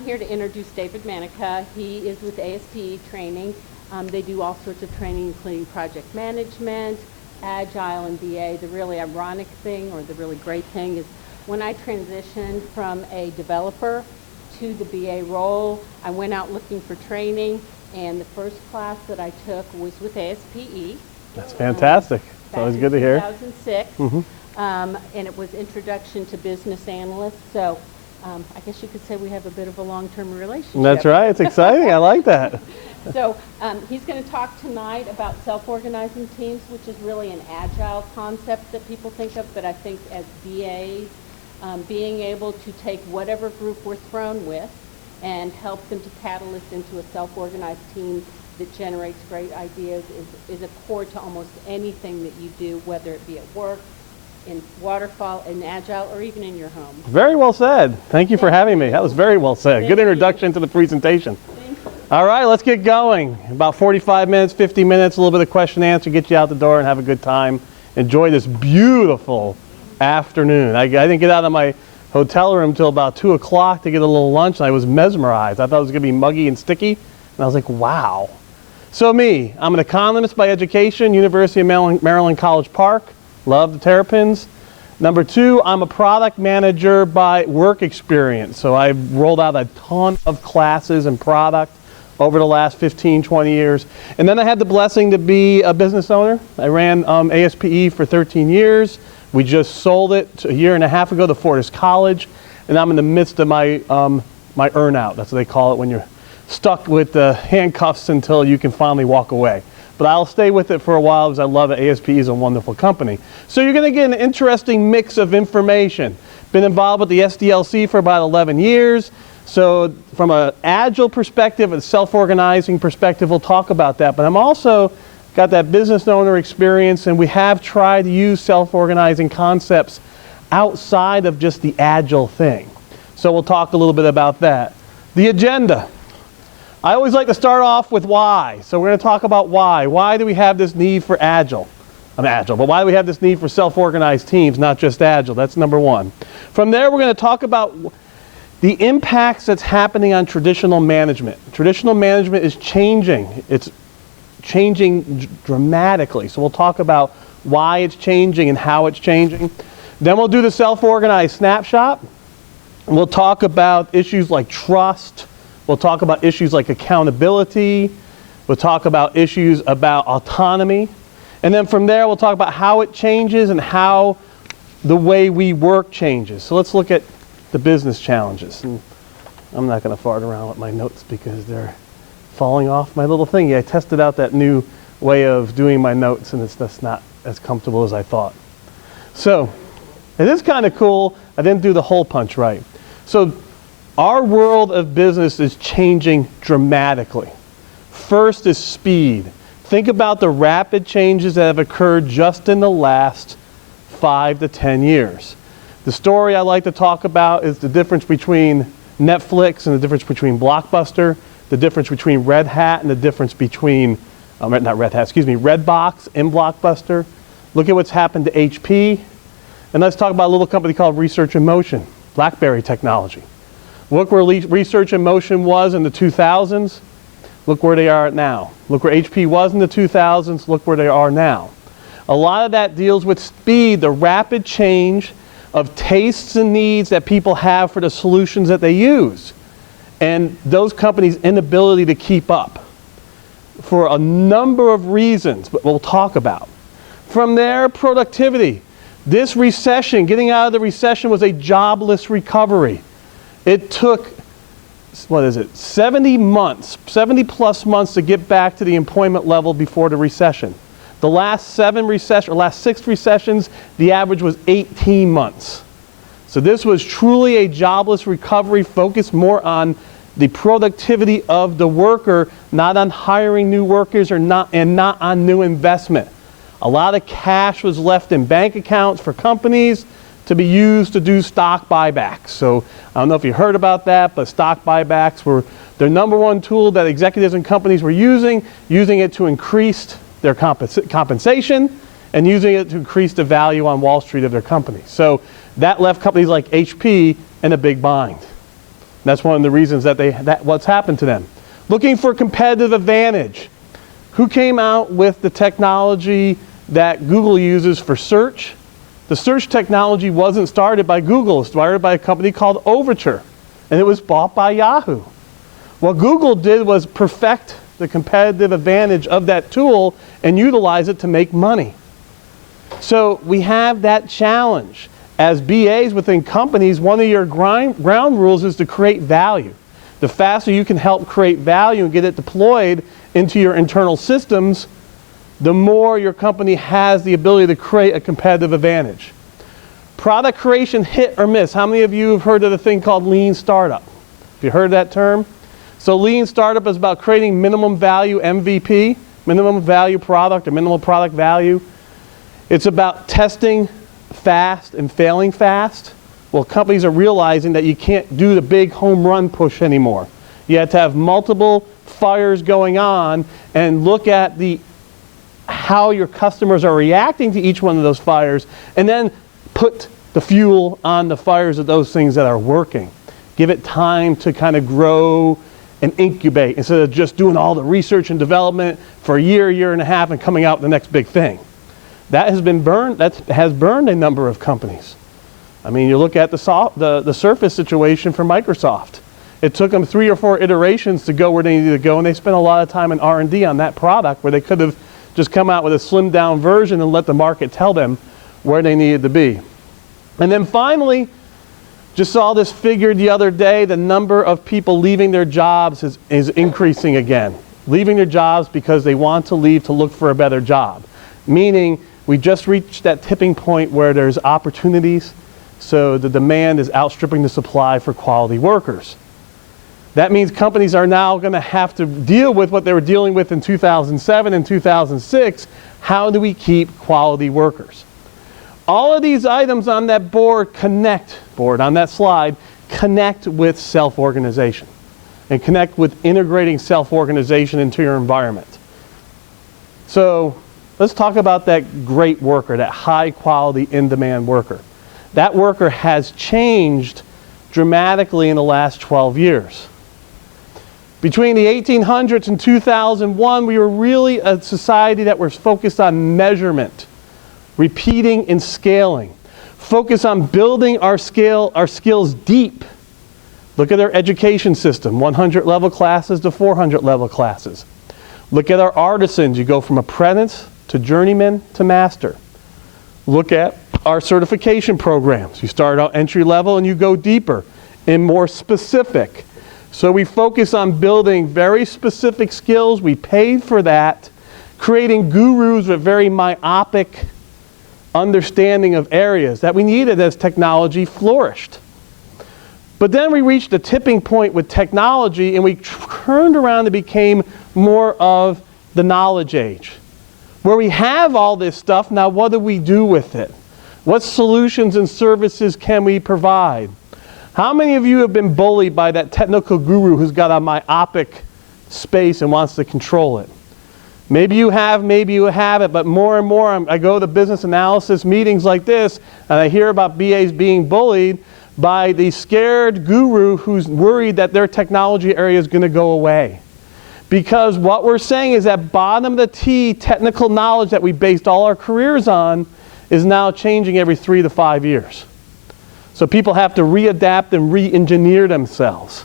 I'm here to introduce David Mantica. He is with ASPE Training. They do all sorts of training, including project management, Agile, and BA. The really ironic thing, or the really great thing, is when I transitioned from a developer to the BA role, I went out looking for training, and the first class that I took was with ASPE. That's fantastic. It's always good to hear. 2006, and it was Introduction to Business Analysts. So I guess you could say we have a bit of a long-term relationship. That's right. It's exciting. I like that. So he's going to talk tonight about self-organizing teams, which is really an agile concept that people think of, but I think as BAs, being able to take whatever group we're thrown with and help them to catalyst into a self-organized team that generates great ideas is a core to almost anything that you do, whether it be at work, in waterfall, in agile, or even in your home. Very well said. Thank you for having me. That was very well said. Good introduction to the presentation. All right, let's get going. About 45 minutes, 50 minutes, a little bit of question and answer, get you out the door and have a good time. Enjoy this beautiful afternoon. I didn't get out of my hotel room until about 2 o'clock to get a little lunch, and I was mesmerized. I thought it was going to be muggy and sticky, and I was like, wow. So me, I'm an economist by education, University of Maryland College Park. Love the Terrapins. Number 2, I'm a product manager by work experience. So I've rolled out a ton of classes and product over the last 15, 20 years. And then I had the blessing to be a business owner. I ran ASPE for 13 years. We just sold it a year and a half ago to Fortis College. And I'm in the midst of my, my earn-out. That's what they call it when you're stuck with the handcuffs until you can finally walk away. But I'll stay with it for a while because I love it. ASPE is a wonderful company. So you're going to get an interesting mix of information. Been involved with the SDLC for about 11 years. So from an agile perspective, a self-organizing perspective, we'll talk about that. But I'm also got that business owner experience, and we have tried to use self-organizing concepts outside of just the agile thing. So we'll talk a little bit about that. The agenda. I always like to start off with why. So we're going to talk about why. Why do we have this need for agile? I'm agile, but why do we have this need for self-organized teams, not just agile? That's number 1. From there, we're going to talk about the impacts that's happening on traditional management. Traditional management is changing. It's changing dramatically. So we'll talk about why it's changing and how it's changing. Then we'll do the self-organized snapshot. And we'll talk about issues like trust. We'll talk about issues like accountability. We'll talk about issues about autonomy. And then from there, we'll talk about how it changes and how the way we work changes. So let's look at the business challenges. And I'm not going to fart around with my notes because they're falling off my little thingy. I tested out that new way of doing my notes, and it's just not as comfortable as I thought. So it is kind of cool. I didn't do the hole punch right. So our world of business is changing dramatically. First is speed. Think about the rapid changes that have occurred just in the last 5 to 10 years. The story I like to talk about is the difference between Netflix and the difference between Blockbuster, the difference between Red Hat and the difference between, not Red Hat, excuse me, Redbox and Blockbuster. Look at what's happened to HP. And let's talk about a little company called Research in Motion, BlackBerry technology. Look where Research in Motion was in the 2000s. Look where they are now. Look where HP was in the 2000s. Look where they are now. A lot of that deals with speed, the rapid change of tastes and needs that people have for the solutions that they use. And those companies' inability to keep up for a number of reasons, but we'll talk about. From there, productivity. This recession, getting out of the recession, was a jobless recovery. It took, 70 months, 70 plus months to get back to the employment level before the recession. The last 6 recessions, the average was 18 months. So this was truly a jobless recovery focused more on the productivity of the worker, not on hiring new workers and not on new investment. A lot of cash was left in bank accounts for companies to be used to do stock buybacks. So I don't know if you heard about that, but stock buybacks were their number 1 tool that executives and companies were using it to increase their compensation and using it to increase the value on Wall Street of their company. So that left companies like HP in a big bind. That's one of the reasons that what's happened to them. Looking for competitive advantage. Who came out with the technology that Google uses for search? The search technology wasn't started by Google. It was started by a company called Overture, and it was bought by Yahoo. What Google did was perfect the competitive advantage of that tool and utilize it to make money. So we have that challenge. As BAs within companies, one of your ground rules is to create value. The faster you can help create value and get it deployed into your internal systems, the more your company has the ability to create a competitive advantage. Product creation, hit or miss. How many of you have heard of the thing called lean startup? Have you heard that term? So lean startup is about creating minimum value MVP, minimum value product or minimal product value. It's about testing fast and failing fast. Well, companies are realizing that you can't do the big home run push anymore. You have to have multiple fires going on and look at how your customers are reacting to each one of those fires, and then put the fuel on the fires of those things that are working. Give it time to kind of grow and incubate instead of just doing all the research and development for a year and a half and coming out with the next big thing. That has burned a number of companies. I mean, you look at the Surface situation for Microsoft. It took them 3 or 4 iterations to go where they needed to go, and they spent a lot of time in R&D on that product where they could have just come out with a slimmed down version and let the market tell them where they needed to be. And then finally, just saw this figure the other day, the number of people leaving their jobs is increasing again. Leaving their jobs because they want to leave to look for a better job. Meaning, we just reached that tipping point where there's opportunities, so the demand is outstripping the supply for quality workers. That means companies are now going to have to deal with what they were dealing with in 2007 and 2006. How do we keep quality workers? All of these items on that on that slide, connect with self-organization and connect with integrating self-organization into your environment. So let's talk about that great worker, that high quality, in-demand worker. That worker has changed dramatically in the last 12 years. Between the 1800s and 2001, we were really a society that was focused on measurement, repeating and scaling. Focus on building our skills deep. Look at our education system, 100 level classes to 400 level classes. Look at our artisans. You go from apprentice to journeyman to master. Look at our certification programs. You start out entry level and you go deeper and more specific. So we focus on building very specific skills. We paid for that, creating gurus with very myopic understanding of areas that we needed as technology flourished. But then we reached a tipping point with technology and we turned around and became more of the knowledge age. Where we have all this stuff, now what do we do with it? What solutions and services can we provide? How many of you have been bullied by that technical guru who's got a myopic space and wants to control it? Maybe you have, maybe you haven't, but more and more I go to business analysis meetings like this and I hear about BAs being bullied by the scared guru who's worried that their technology area is going to go away. Because what we're saying is that bottom of the T technical knowledge that we based all our careers on is now changing every 3 to 5 years. So people have to readapt and re-engineer themselves.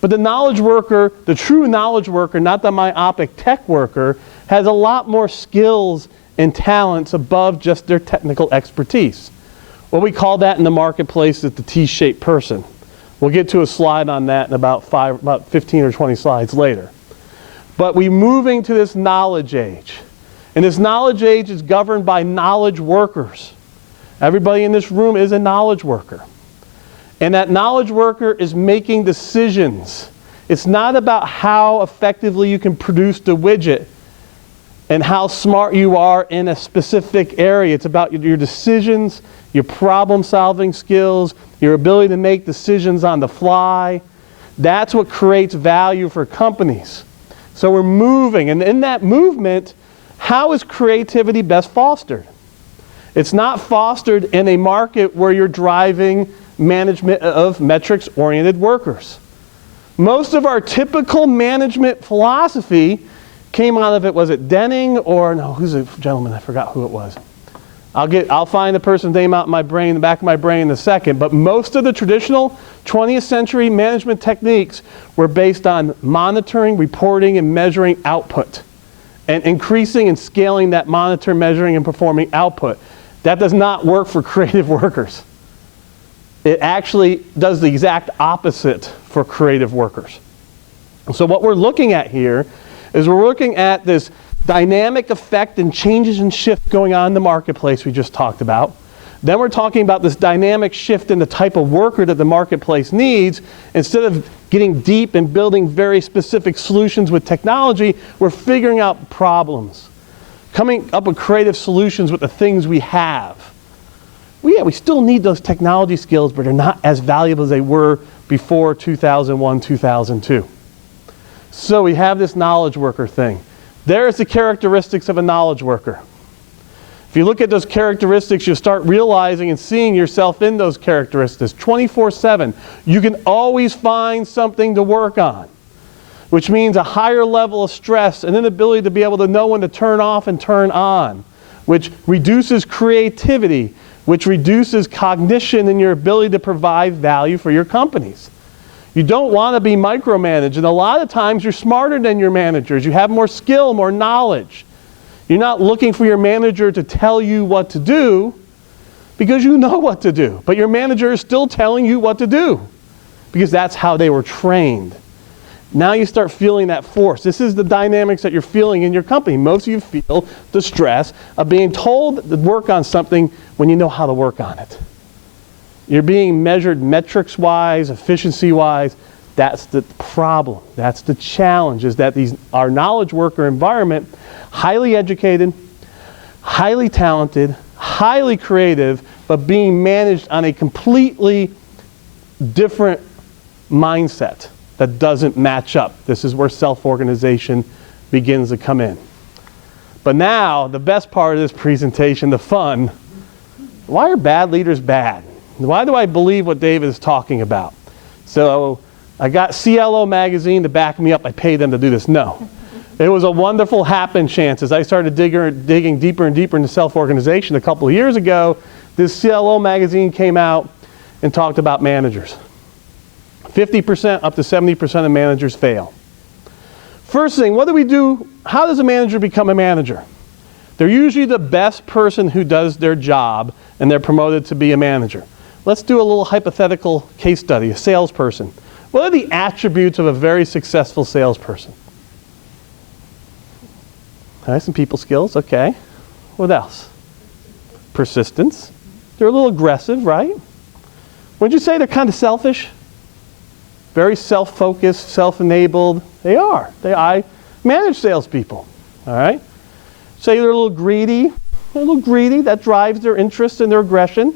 But the knowledge worker, the true knowledge worker, not the myopic tech worker, has a lot more skills and talents above just their technical expertise. What we call that in the marketplace is the T-shaped person. We'll get to a slide on that in about 15 or 20 slides later. But we're moving to this knowledge age. And this knowledge age is governed by knowledge workers. Everybody in this room is a knowledge worker. And that knowledge worker is making decisions. It's not about how effectively you can produce the widget and how smart you are in a specific area. It's about your decisions, your problem-solving skills, your ability to make decisions on the fly. That's what creates value for companies. So we're moving, and in that movement, how is creativity best fostered? It's not fostered in a market where you're driving management of metrics-oriented workers. Most of our typical management philosophy came out of it, was it Denning or, no, who's the gentleman? I forgot who it was. I'll find the person's name out in my brain, the back of my brain in a second, but most of the traditional 20th century management techniques were based on monitoring, reporting, and measuring output, and increasing and scaling that monitor, measuring, and performing output. That does not work for creative workers. It actually does the exact opposite for creative workers. So what we're looking at here is we're looking at this dynamic effect and changes and shift going on in the marketplace we just talked about. Then we're talking about this dynamic shift in the type of worker that the marketplace needs. Instead of getting deep and building very specific solutions with technology, we're figuring out problems, coming up with creative solutions with the things we have. We still need those technology skills, but they're not as valuable as they were before 2001, 2002. So we have this knowledge worker thing. There's the characteristics of a knowledge worker. If you look at those characteristics, you'll start realizing and seeing yourself in those characteristics 24/7. You can always find something to work on, which means a higher level of stress, an inability to be able to know when to turn off and turn on, which reduces creativity, which reduces cognition and your ability to provide value for your companies. You don't want to be micromanaged, and a lot of times you're smarter than your managers. You have more skill, more knowledge. You're not looking for your manager to tell you what to do because you know what to do, but your manager is still telling you what to do because that's how they were trained. Now you start feeling that force. This is the dynamics that you're feeling in your company. Most of you feel the stress of being told to work on something when you know how to work on it. You're being measured metrics-wise, efficiency-wise. That's the problem. That's the challenge, is that our knowledge worker environment, highly educated, highly talented, highly creative, but being managed on a completely different mindset that doesn't match up. This is where self-organization begins to come in. But now, the best part of this presentation, the fun, why are bad leaders bad? Why do I believe what David is talking about? So I got CLO magazine to back me up. I paid them to do this. No. It was a wonderful happen chance. As I started digging deeper and deeper into self-organization a couple of years ago, this CLO magazine came out and talked about managers. 50% up to 70% of managers fail. First thing, what do we do? How does a manager become a manager? They're usually the best person who does their job, and they're promoted to be a manager. Let's do a little hypothetical case study, a salesperson. What are the attributes of a very successful salesperson? All right, some people skills, okay. What else? Persistence. They're a little aggressive, right? Wouldn't you say they're kind of selfish? Very self-focused, self-enabled. They are. I manage salespeople, all right? Say they're a little greedy. They're a little greedy. That drives their interest and their aggression.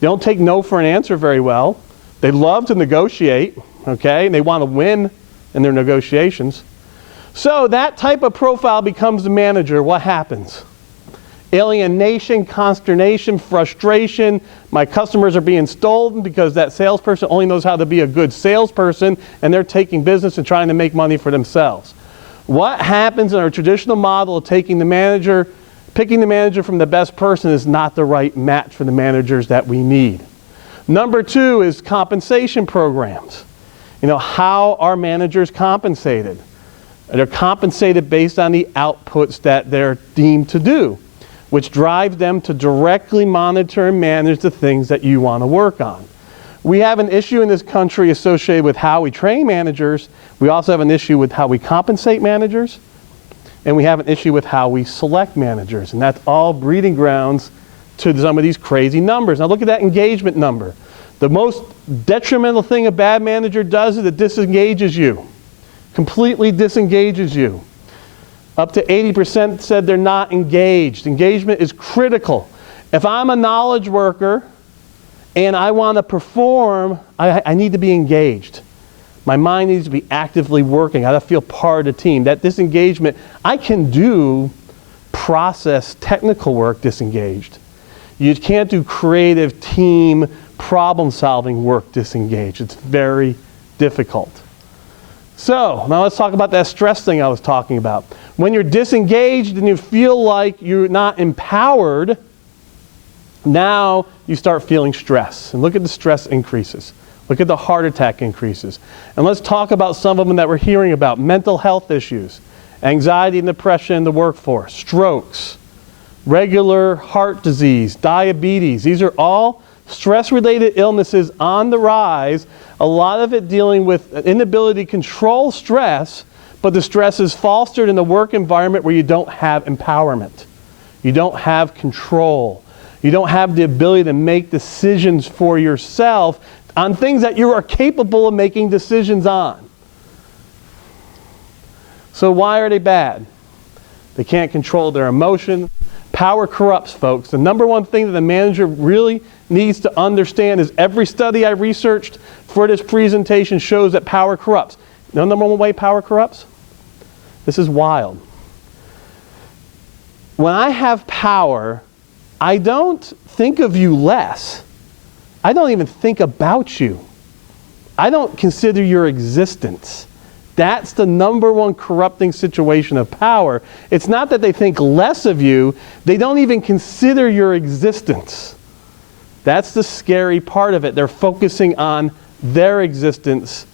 They don't take no for an answer very well. They love to negotiate, okay? And they want to win in their negotiations. So that type of profile becomes the manager. What happens? Alienation, consternation, frustration. My customers are being stolen because that salesperson only knows how to be a good salesperson, and they're taking business and trying to make money for themselves. What happens in our traditional model of picking the manager from the best person is not the right match for the managers that we need. Number two is compensation programs. You know, how are managers compensated? They're compensated based on the outputs that they're deemed to do, which drives them to directly monitor and manage the things that you want to work on. We have an issue in this country associated with how we train managers. We also have an issue with how we compensate managers. And we have an issue with how we select managers. And that's all breeding grounds to some of these crazy numbers. Now look at that engagement number. The most detrimental thing a bad manager does is it disengages you. Completely disengages you. Up to 80% said they're not engaged. Engagement is critical. If I'm a knowledge worker and I want to perform, I need to be engaged. My mind needs to be actively working. I have to feel part of the team. That disengagement, I can do process technical work disengaged. You can't do creative team problem-solving work disengaged. It's very difficult. So now let's talk about that stress thing I was talking about. When you're disengaged and you feel like you're not empowered, now you start feeling stress. And look at the stress increases. Look at the heart attack increases. And let's talk about some of them that we're hearing about. Mental health issues, anxiety and depression in the workforce, strokes, regular heart disease, diabetes. These are all stress-related illnesses on the rise. A lot of it dealing with an inability to control stress, but the stress is fostered in the work environment where you don't have empowerment. You don't have control. You don't have the ability to make decisions for yourself on things that you are capable of making decisions on. So why are they bad? They can't control their emotions. Power corrupts, folks. The number one thing that the manager really needs to understand is every study I researched for this presentation shows that power corrupts. You know the number one way power corrupts? This is wild. When I have power, I don't think of you less. I don't even think about you. I don't consider your existence. That's the number one corrupting situation of power. It's not that they think less of you, they don't even consider your existence. That's the scary part of it. They're focusing on their existence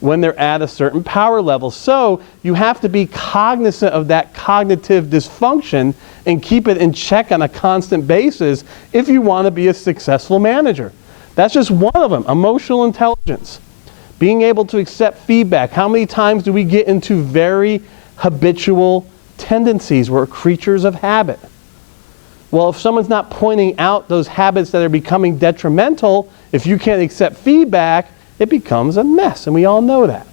when they're at a certain power level. So you have to be cognizant of that cognitive dysfunction and keep it in check on a constant basis if you want to be a successful manager. That's just one of them. Emotional intelligence. Being able to accept feedback. How many times do we get into very habitual tendencies? We're creatures of habit. Well, if someone's not pointing out those habits that are becoming detrimental, if you can't accept feedback, it becomes a mess, and we all know that.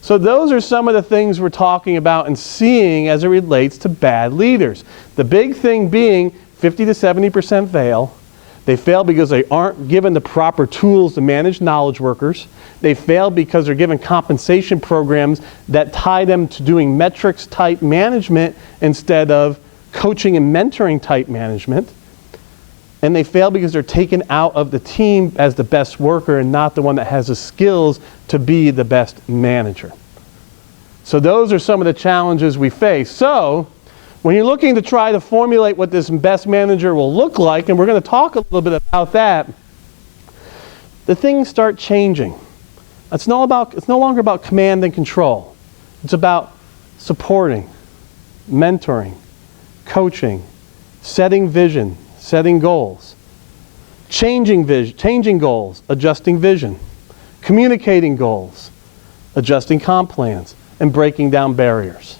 So those are some of the things we're talking about and seeing as it relates to bad leaders. The big thing being 50 to 70% fail. They fail because they aren't given the proper tools to manage knowledge workers. They fail because they're given compensation programs that tie them to doing metrics type management instead of coaching and mentoring type management. And they fail because they're taken out of the team as the best worker and not the one that has the skills to be the best manager. So those are some of the challenges we face. So when you're looking to try to formulate what this best manager will look like, and we're going to talk a little bit about that, the things start changing. It's no longer about command and control. It's about supporting, mentoring, coaching, setting vision, setting goals, changing goals, adjusting vision, communicating goals, adjusting comp plans, and breaking down barriers.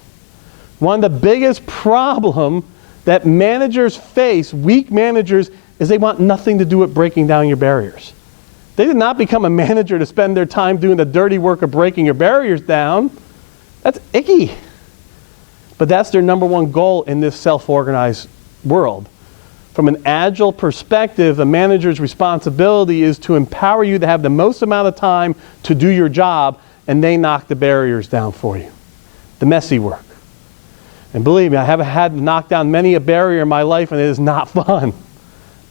One of the biggest problems that managers face, weak managers, is they want nothing to do with breaking down your barriers. They did not become a manager to spend their time doing the dirty work of breaking your barriers down. That's icky. But that's their number one goal in this self-organized world. From an agile perspective, a manager's responsibility is to empower you to have the most amount of time to do your job, and they knock the barriers down for you. The messy work. And believe me, I haven't had to knock down many a barrier in my life, and it is not fun.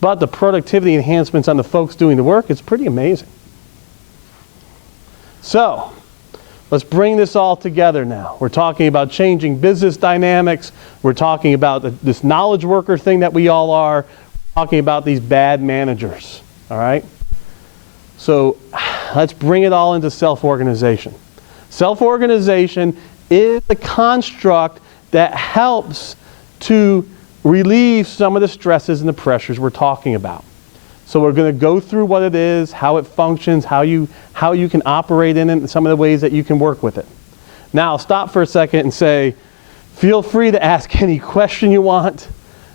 But the productivity enhancements on the folks doing the work is pretty amazing. So, let's bring this all together now. We're talking about changing business dynamics. We're talking about this knowledge worker thing that we all are. We're talking about these bad managers, all right? So let's bring it all into self-organization. Self-organization is a construct that helps to relieve some of the stresses and the pressures we're talking about. So we're going to go through what it is, how it functions, how you can operate in it, and some of the ways that you can work with it. Now, I'll stop for a second and say, feel free to ask any question you want,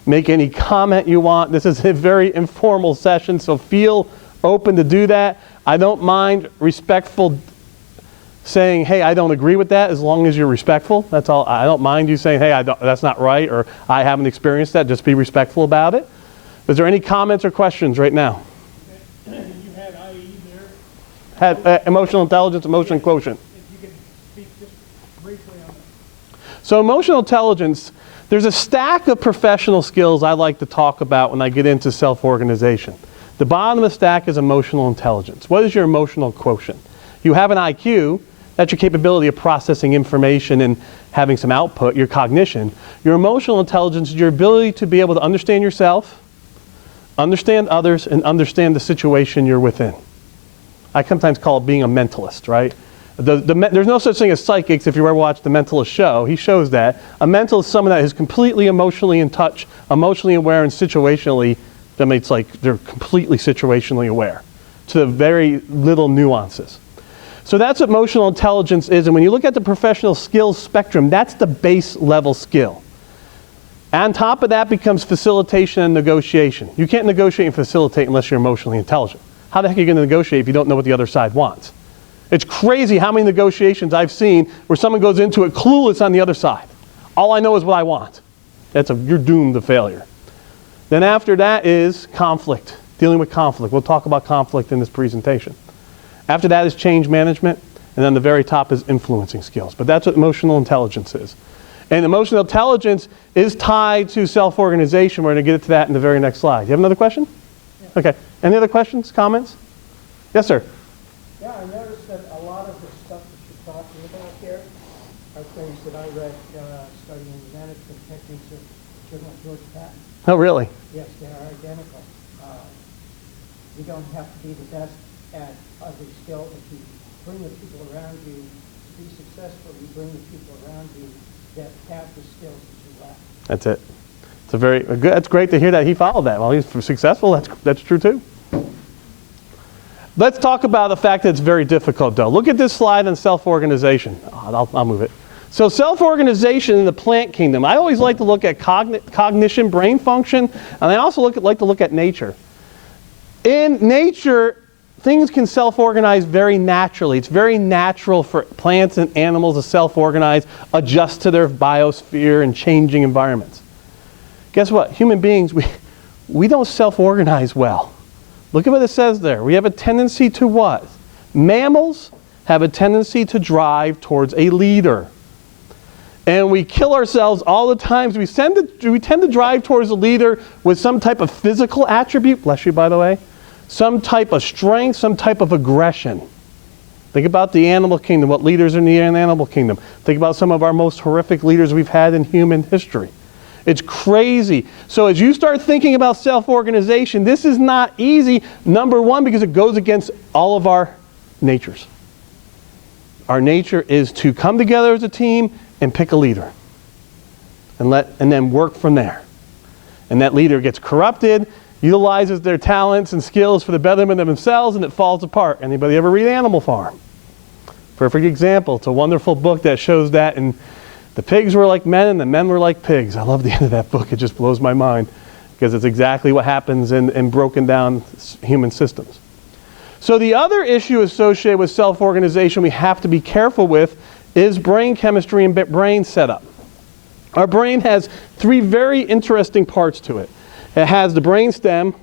make any comment you want. This is a very informal session, so feel open to do that. I don't mind respectful saying, hey, I don't agree with that, as long as you're respectful. That's all. I don't mind you saying, hey, that's not right, or I haven't experienced that. Just be respectful about it. Is there any comments or questions right now? You had IE there. Had emotional intelligence, emotion quotient. If you could speak just briefly on that. So emotional intelligence, there's a stack of professional skills I like to talk about when I get into self-organization. The bottom of the stack is emotional intelligence. What is your emotional quotient? You have an IQ, that's your capability of processing information and having some output, your cognition. Your emotional intelligence is your ability to be able to understand yourself, understand others, and understand the situation you're within. I sometimes call it being a mentalist, right? There's no such thing as psychics. If you ever watch the Mentalist show, he shows that. A mentalist is someone that is completely emotionally in touch, emotionally aware, and situationally, that makes like they're completely situationally aware to the very little nuances. So that's what emotional intelligence is, and when you look at the professional skills spectrum, that's the base level skill. On top of that becomes facilitation and negotiation. You can't negotiate and facilitate unless you're emotionally intelligent. How the heck are you going to negotiate if you don't know what the other side wants? It's crazy how many negotiations I've seen where someone goes into it clueless on the other side. All I know is what I want. You're doomed to failure. Then after that is conflict, dealing with conflict. We'll talk about conflict in this presentation. After that is change management, and then the very top is influencing skills. But that's what emotional intelligence is. And emotional intelligence is tied to self-organization. We're going to get to that in the very next slide. You have another question? Yeah. Okay. Any other questions, comments? Yes, sir. Yeah, I noticed that a lot of the stuff that you're talking about here are things that I read studying management techniques of General George Patton. Oh, really? Yes, they are identical. You don't have to be the best at every skill, but you bring the people around you to be successful. You bring the people around you that have the skills that you lack. That's it. It's a very good. That's great to hear that he followed that. Well, he's successful. That's true too. Let's talk about the fact that it's very difficult, though. Look at this slide on self-organization. I'll move it. So self-organization in the plant kingdom. I always like to look at cognition, brain function, and I also like to look at nature. In nature, things can self-organize very naturally. It's very natural for plants and animals to self-organize, adjust to their biosphere and changing environments. Guess what? Human beings, we don't self-organize well. Look at what it says there. We have a tendency to what? Mammals have a tendency to drive towards a leader. And we kill ourselves all the time. We tend to drive towards a leader with some type of physical attribute, bless you by the way, some type of strength, some type of aggression. Think about the animal kingdom, what leaders are in the animal kingdom. Think about some of our most horrific leaders we've had in human history. It's crazy. So as you start thinking about self-organization, this is not easy, number one, because it goes against all of our natures. Our nature is to come together as a team and pick a leader and then work from there. And that leader gets corrupted, utilizes their talents and skills for the betterment of themselves, and it falls apart. Anybody ever read Animal Farm? Perfect example. It's a wonderful book that shows that. And the pigs were like men and the men were like pigs. I love the end of that book. It just blows my mind because it's exactly what happens in broken down human systems. So the other issue associated with self-organization we have to be careful with is brain chemistry and brain setup. Our brain has three very interesting parts to it. It has the brain stem,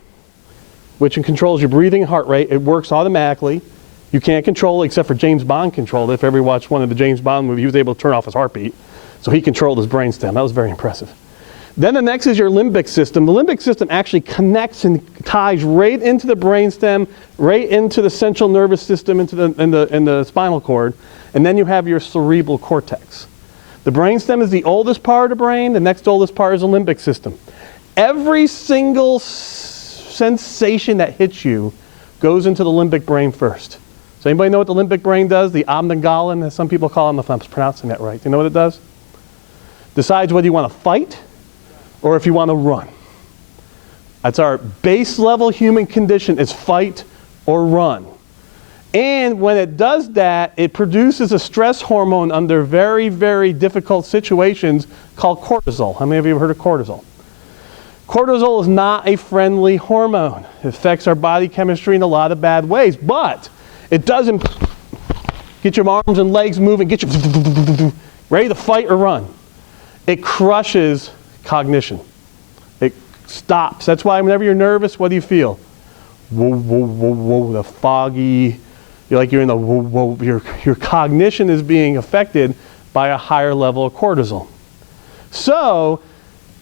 which controls your breathing and heart rate. It works automatically. You can't control it except for James Bond controlled it. If you ever watched one of the James Bond movies, he was able to turn off his heartbeat. So he controlled his brain stem. That was very impressive. Then the next is your limbic system. The limbic system actually connects and ties right into the brain stem, right into the central nervous system, into the spinal cord. And then you have your cerebral cortex. The brain stem is the oldest part of the brain. The next oldest part is the limbic system. Every single sensation that hits you goes into the limbic brain first. Does anybody know what the limbic brain does? The amygdala, as some people call it, if I'm pronouncing that right. Do you know what it does? Decides whether you want to fight or if you want to run. That's our base level human condition, is fight or run. And when it does that, it produces a stress hormone under very, very difficult situations called cortisol. How many of you have heard of cortisol? Cortisol is not a friendly hormone. It affects our body chemistry in a lot of bad ways, but it doesn't get your arms and legs moving, get you ready to fight or run. It crushes cognition. It stops. That's why whenever you're nervous, what do you feel? Whoa, whoa, whoa, whoa, the foggy, you're like you're in the whoa, whoa, your cognition is being affected by a higher level of cortisol. So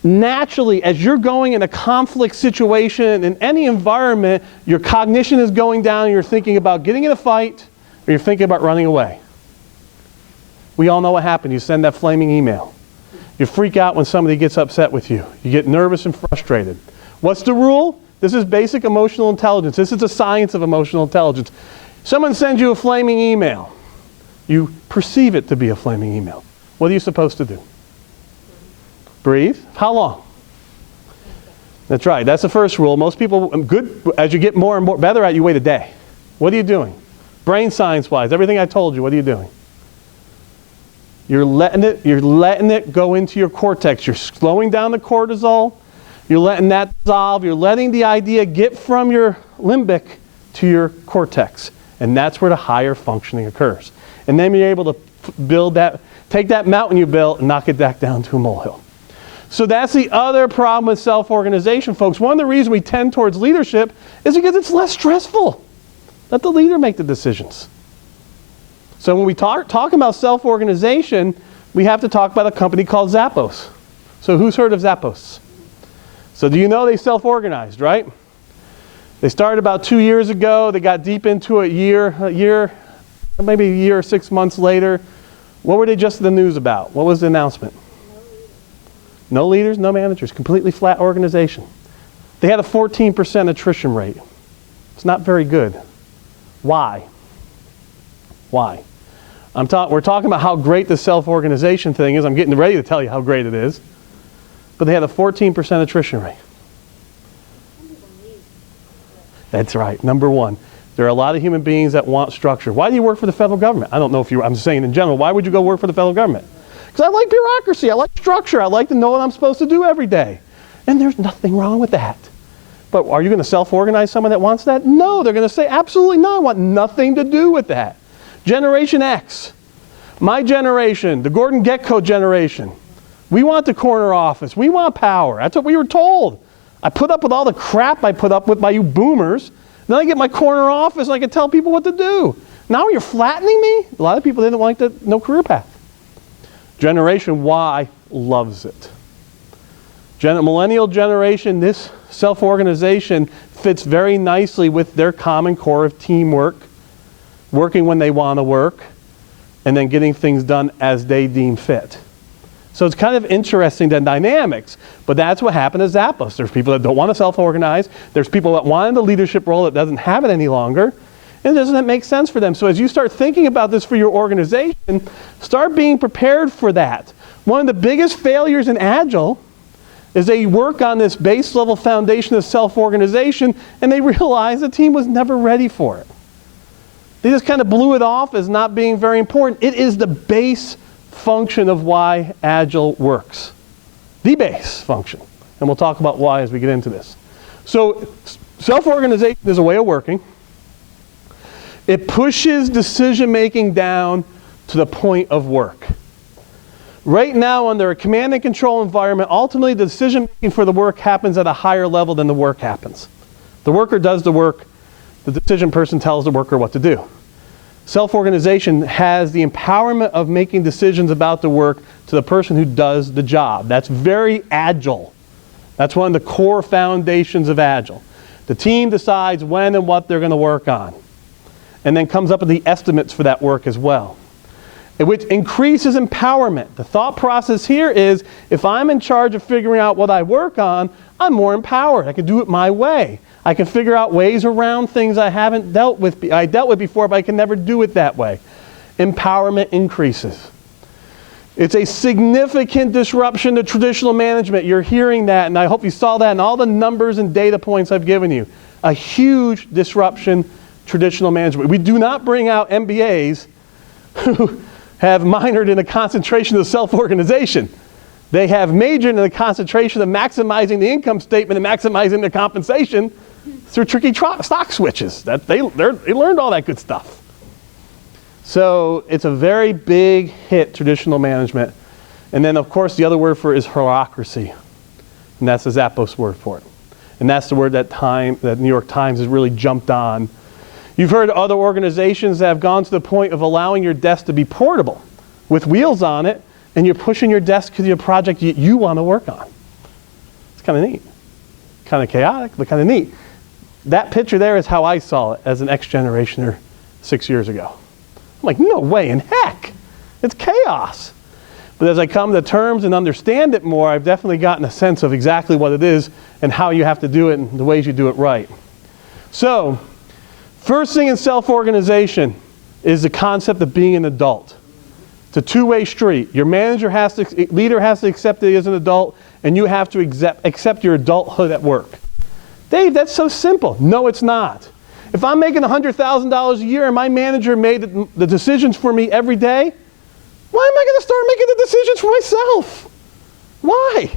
naturally, as you're going in a conflict situation, in any environment, your cognition is going down, you're thinking about getting in a fight, or you're thinking about running away. We all know what happened. You send that flaming email. You freak out when somebody gets upset with you. You get nervous and frustrated. What's the rule? This is basic emotional intelligence. This is the science of emotional intelligence. Someone sends you a flaming email. You perceive it to be a flaming email. What are you supposed to do? Breathe. How long? That's right. That's the first rule. Most people, as you get more and more better at it, you wait a day. What are you doing? Brain science-wise, everything I told you, what are you doing? You're letting it go into your cortex. You're slowing down the cortisol. You're letting that dissolve. You're letting the idea get from your limbic to your cortex. And that's where the higher functioning occurs. And then you're able to build that, take that mountain you built and knock it back down to a molehill. So that's the other problem with self-organization, folks. One of the reasons we tend towards leadership is because it's less stressful. Let the leader make the decisions. So when we talk about self-organization, we have to talk about a company called Zappos. So who's heard of Zappos? So do you know they self-organized, right? They started about 2 years ago. They got deep into it maybe a year or 6 months later. What were they just in the news about? What was the announcement? No leaders, no managers, completely flat organization. They had a 14% attrition rate. It's not very good. Why? Why? We're talking about how great the self-organization thing is. I'm getting ready to tell you how great it is. But they had a 14% attrition rate. That's right, number one. There are a lot of human beings that want structure. Why do you work for the federal government? I don't know if I'm saying in general, why would you go work for the federal government? Because I like bureaucracy, I like structure, I like to know what I'm supposed to do every day. And there's nothing wrong with that. But are you going to self-organize someone that wants that? No, they're going to say, absolutely not, I want nothing to do with that. Generation X, my generation, the Gordon Gekko generation, we want the corner office, we want power. That's what we were told. I put up with all the crap I put up with by you boomers, then I get my corner office and I can tell people what to do. Now you're flattening me? A lot of people didn't like the no career path. Generation Y loves it. Millennial generation, this self-organization fits very nicely with their common core of teamwork, working when they want to work, and then getting things done as they deem fit. So it's kind of interesting, the dynamics, but that's what happened at Zappos. There's people that don't want to self-organize. There's people that wanted the leadership role that doesn't have it any longer. And doesn't that make sense for them? So as you start thinking about this for your organization, start being prepared for that. One of the biggest failures in Agile is they work on this base level foundation of self-organization and they realize the team was never ready for it. They just kind of blew it off as not being very important. It is the base function of why Agile works. The base function. And we'll talk about why as we get into this. So self-organization is a way of working. It pushes decision-making down to the point of work. Right now, under a command and control environment, ultimately the decision-making for the work happens at a higher level than the work happens. The worker does the work, the decision person tells the worker what to do. Self-organization has the empowerment of making decisions about the work to the person who does the job. That's very Agile. That's one of the core foundations of Agile. The team decides when and what they're going to work on, and then comes up with the estimates for that work as well, which increases empowerment. The thought process here is, if I'm in charge of figuring out what I work on, I'm more empowered. I can do it my way. I can figure out ways around things I haven't dealt with. I dealt with before, but I can never do it that way. Empowerment increases. It's a significant disruption to traditional management. You're hearing that, and I hope you saw that in all the numbers and data points I've given you. A huge disruption traditional management. We do not bring out MBAs who have minored in a concentration of self-organization. They have majored in the concentration of maximizing the income statement and maximizing their compensation through tricky stock switches. They learned all that good stuff. So it's a very big hit, traditional management. And then, of course, the other word for it is bureaucracy. And that's the Zappos word for it. And that's the word that New York Times has really jumped on. You've heard other organizations that have gone to the point of allowing your desk to be portable with wheels on it, and you're pushing your desk to your project you want to work on. It's kind of neat. Kind of chaotic, but kind of neat. That picture there is how I saw it as an ex-generationer 6 years ago. I'm like, no way in heck. It's chaos. But as I come to terms and understand it more, I've definitely gotten a sense of exactly what it is and how you have to do it and the ways you do it right. So, first thing in self-organization is the concept of being an adult. It's a two-way street. Your leader has to accept it as an adult, and you have to accept your adulthood at work. Dave, that's so simple. No, it's not. If I'm making $100,000 a year and my manager made the decisions for me every day, why am I going to start making the decisions for myself? Why?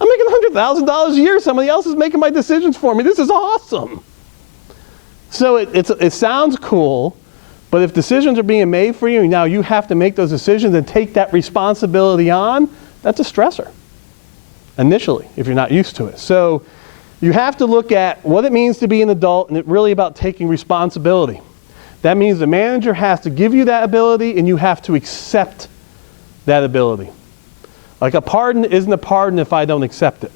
I'm making $100,000 a year. Somebody else is making my decisions for me. This is awesome. So it sounds cool, but if decisions are being made for you and now you have to make those decisions and take that responsibility on, that's a stressor initially if you're not used to it. So you have to look at what it means to be an adult, and it's really about taking responsibility. That means the manager has to give you that ability and you have to accept that ability. Like a pardon isn't a pardon if I don't accept it.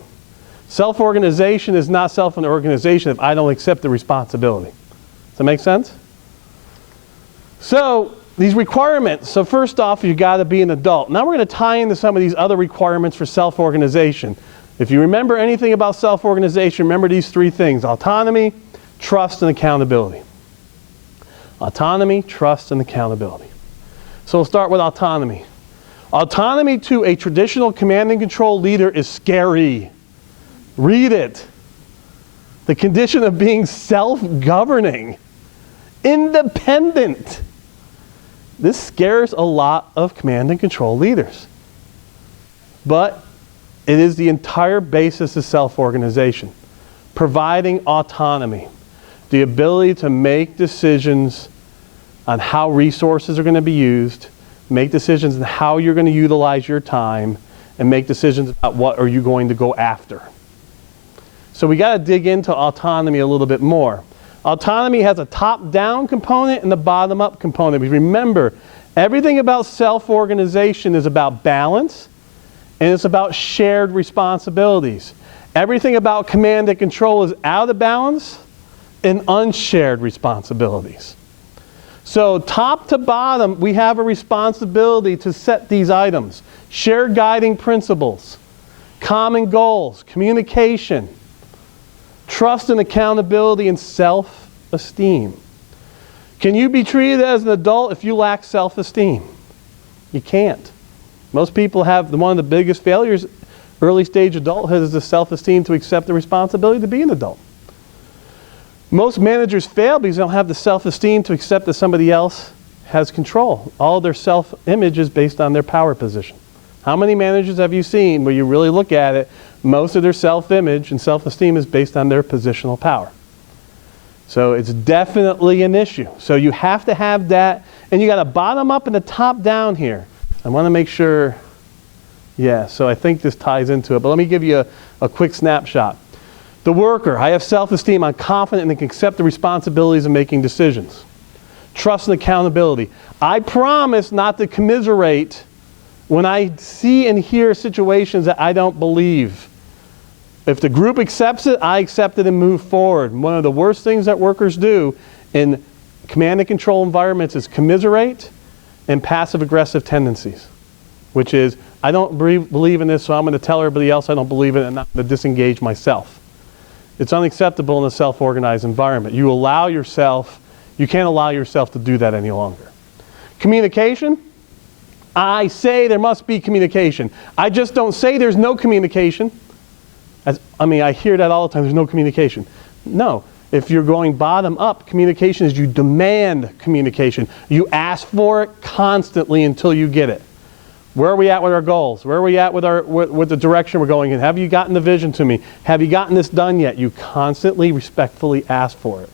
Self-organization is not self-organization if I don't accept the responsibility. Does that make sense? So these requirements. So first off, you've got to be an adult. Now we're going to tie into some of these other requirements for self-organization. If you remember anything about self-organization, remember these three things: autonomy, trust, and accountability. Autonomy, trust, and accountability. So we'll start with autonomy. Autonomy to a traditional command and control leader is scary. Read it. The condition of being self-governing, independent. This scares a lot of command and control leaders. But it is the entire basis of self-organization. Providing autonomy. The ability to make decisions on how resources are going to be used, make decisions on how you're going to utilize your time, and make decisions about what are you going to go after. So we got to dig into autonomy a little bit more. Autonomy has a top-down component and a bottom-up component. Remember, everything about self-organization is about balance, and it's about shared responsibilities. Everything about command and control is out of balance and unshared responsibilities. So top to bottom, we have a responsibility to set these items. Shared guiding principles, common goals, communication, trust and accountability, and self-esteem. Can you be treated as an adult if you lack self-esteem? You can't. Most people have one of the biggest failures early stage adulthood is the self-esteem to accept the responsibility to be an adult. Most managers fail because they don't have the self-esteem to accept that somebody else has control. All of their self-image is based on their power position. How many managers have you seen where you really look at it, most of their self-image and self-esteem is based on their positional power? So it's definitely an issue. So you have to have that, and you got a bottom up and a top down here. I want to make sure, yeah, so I think this ties into it, but let me give you a quick snapshot. The worker, I have self-esteem, I'm confident and can accept the responsibilities of making decisions. Trust and accountability. I promise not to commiserate when I see and hear situations that I don't believe. If the group accepts it, I accept it and move forward. One of the worst things that workers do in command and control environments is commiserate and passive-aggressive tendencies, which is, I don't believe in this, so I'm going to tell everybody else I don't believe in it, and I'm going to disengage myself. It's unacceptable in a self-organized environment. You can't allow yourself to do that any longer. Communication. I say there must be communication. I just don't say there's no communication. I hear that all the time, there's no communication. No, if you're going bottom up, communication is you demand communication. You ask for it constantly until you get it. Where are we at with our goals? Where are we at with the direction we're going in? Have you gotten the vision to me? Have you gotten this done yet? You constantly, respectfully ask for it.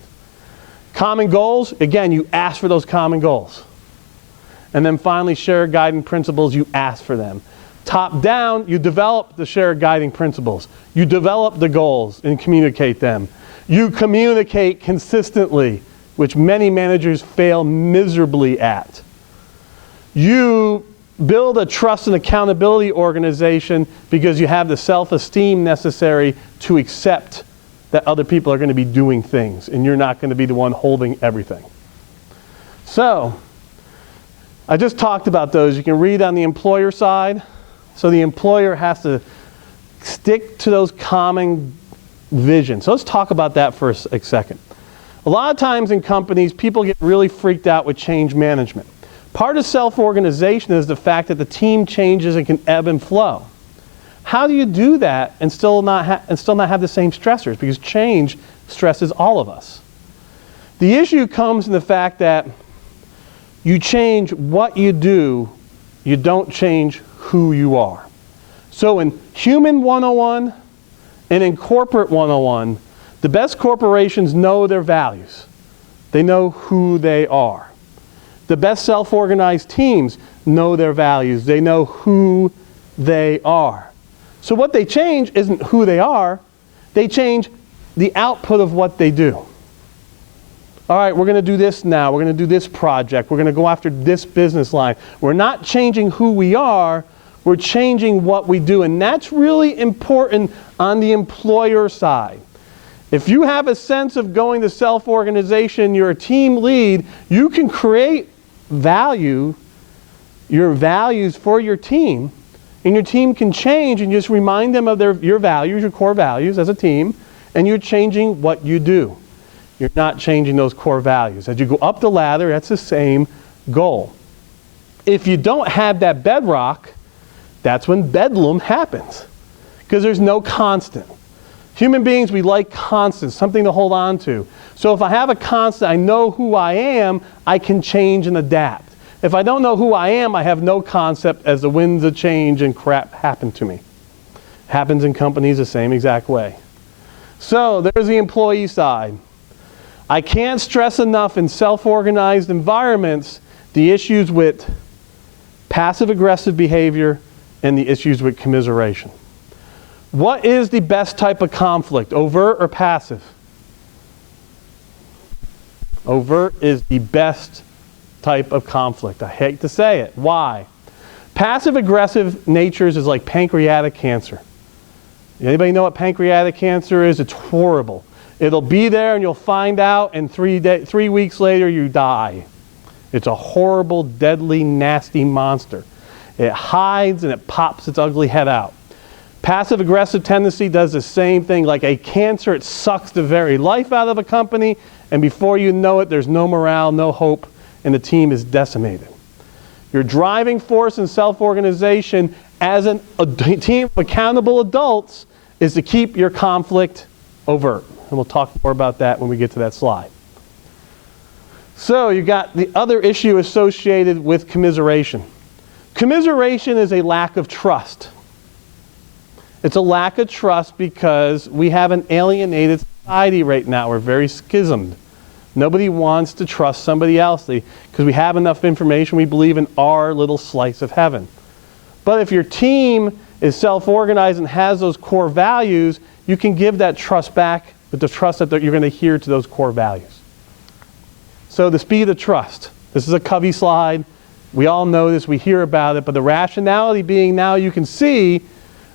Common goals, again, you ask for those common goals. And then finally, shared guiding principles, you ask for them. Top down, you develop the shared guiding principles. You develop the goals and communicate them. You communicate consistently, which many managers fail miserably at. You build a trust and accountability organization because you have the self-esteem necessary to accept that other people are going to be doing things and you're not going to be the one holding everything. So, I just talked about those. You can read on the employer side. So the employer has to stick to those common visions. So let's talk about that for a second. A lot of times in companies, people get really freaked out with change management. Part of self-organization is the fact that the team changes and can ebb and flow. How do you do that and still not have the same stressors? Because change stresses all of us. The issue comes in the fact that you change what you do, you don't change who you are. So in Human 101 and in Corporate 101, the best corporations know their values. They know who they are. The best self-organized teams know their values. They know who they are. So what they change isn't who they are. They change the output of what they do. All right, we're going to do this now. We're going to do this project. We're going to go after this business line. We're not changing who we are. We're changing what we do. And that's really important on the employer side. If you have a sense of going to self-organization, you're a team lead, you can create value, your values for your team, and your team can change and just remind them of your values, your core values as a team, and you're changing what you do. You're not changing those core values. As you go up the ladder, that's the same goal. If you don't have that bedrock, that's when bedlam happens, because there's no constant. Human beings, we like constants, something to hold on to. So if I have a constant, I know who I am, I can change and adapt. If I don't know who I am, I have no concept as the winds of change and crap happen to me. Happens in companies the same exact way. So there's the employee side. I can't stress enough in self-organized environments the issues with passive-aggressive behavior and the issues with commiseration. What is the best type of conflict, overt or passive? Overt is the best type of conflict. I hate to say it. Why? Passive-aggressive natures is like pancreatic cancer. Anybody know what pancreatic cancer is? It's horrible. It'll be there and you'll find out, and 3 weeks later you die. It's a horrible, deadly, nasty monster. It hides and it pops its ugly head out. Passive-aggressive tendency does the same thing. Like a cancer, it sucks the very life out of a company, and before you know it, there's no morale, no hope, and the team is decimated. Your driving force in self-organization as a team of accountable adults is to keep your conflict overt. And we'll talk more about that when we get to that slide. So you got the other issue associated with commiseration. Commiseration is a lack of trust. It's a lack of trust because we have an alienated society right now. We're very schismed. Nobody wants to trust somebody else because we have enough information. We believe in our little slice of heaven. But if your team is self-organized and has those core values, you can give that trust back with the trust that you're going to adhere to those core values. So the speed of trust. This is a Covey slide. We all know this. We hear about it. But the rationality being now you can see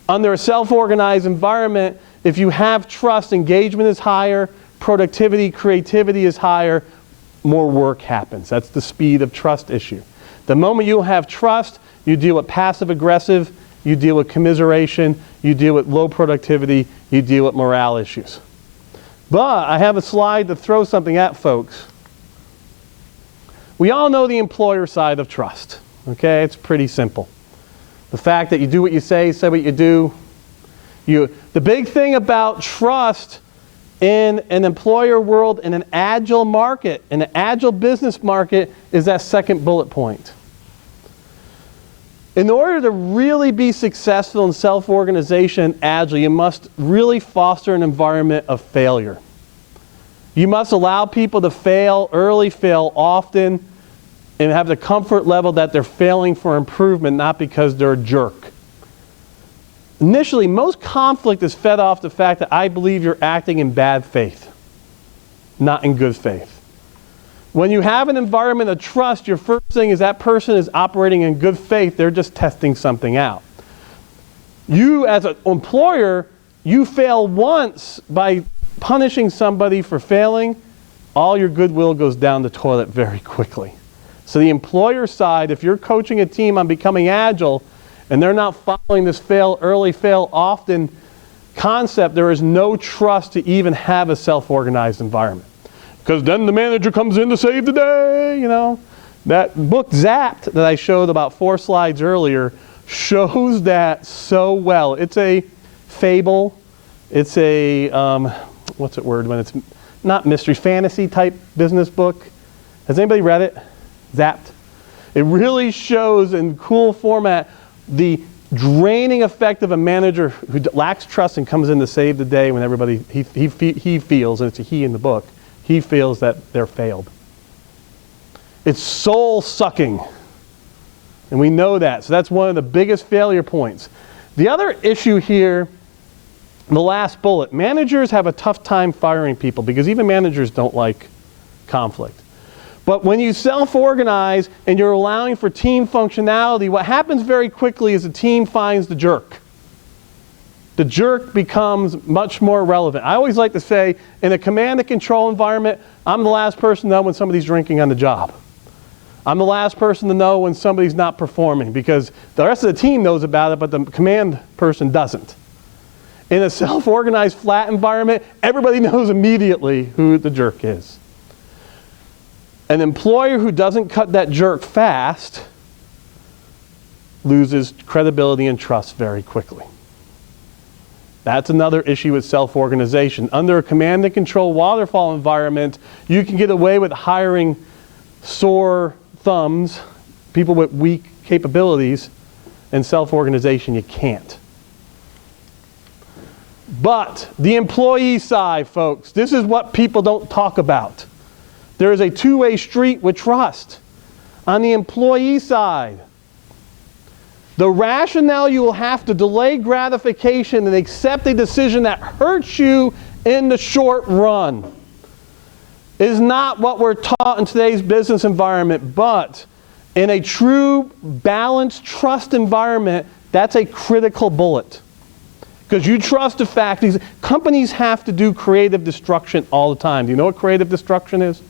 under a self-organized environment, if you have trust, engagement is higher, productivity, creativity is higher, more work happens. That's the speed of trust issue. The moment you have trust, you deal with passive-aggressive, you deal with commiseration, you deal with low productivity, you deal with morale issues. But I have a slide to throw something at folks. We all know the employer side of trust. Okay, it's pretty simple. The fact that you do what you say what you do. The big thing about trust in an employer world, in an agile market, in an agile business market, is that second bullet point. In order to really be successful in self-organization agile, you must really foster an environment of failure. You must allow people to fail early, fail often, and have the comfort level that they're failing for improvement, not because they're a jerk. Initially, most conflict is fed off the fact that I believe you're acting in bad faith, not in good faith. When you have an environment of trust, your first thing is that person is operating in good faith. They're just testing something out. You, as an employer, you fail once by punishing somebody for failing, all your goodwill goes down the toilet very quickly. So the employer side, if you're coaching a team on becoming agile and they're not following this fail early, fail often concept, there is no trust to even have a self-organized environment. Because then the manager comes in to save the day, you know. That book, Zapped, that I showed about 4 slides earlier, shows that so well. It's a fable. It's a, what's the word when it's not mystery, fantasy type business book. Has anybody read it? Zapped. It really shows in cool format the draining effect of a manager who lacks trust and comes in to save the day when everybody, he feels, and it's a he in the book, he feels that they're failed. It's soul sucking. And we know that. So that's one of the biggest failure points. The other issue here, the last bullet, managers have a tough time firing people because even managers don't like conflict. But when you self-organize and you're allowing for team functionality, what happens very quickly is the team finds the jerk. The jerk becomes much more relevant. I always like to say, in a command and control environment, I'm the last person to know when somebody's drinking on the job. I'm the last person to know when somebody's not performing because the rest of the team knows about it, but the command person doesn't. In a self-organized, flat environment, everybody knows immediately who the jerk is. An employer who doesn't cut that jerk fast loses credibility and trust very quickly. That's another issue with self-organization. Under a command and control waterfall environment, you can get away with hiring sore thumbs, people with weak capabilities. In self-organization, you can't. But the employee side, folks, this is what people don't talk about. There is a two-way street with trust. On the employee side, the rationale you will have to delay gratification and accept a decision that hurts you in the short run is not what we're taught in today's business environment, but in a true balanced trust environment, that's a critical bullet. Because you trust the fact these companies have to do creative destruction all the time. Do you know what creative destruction is?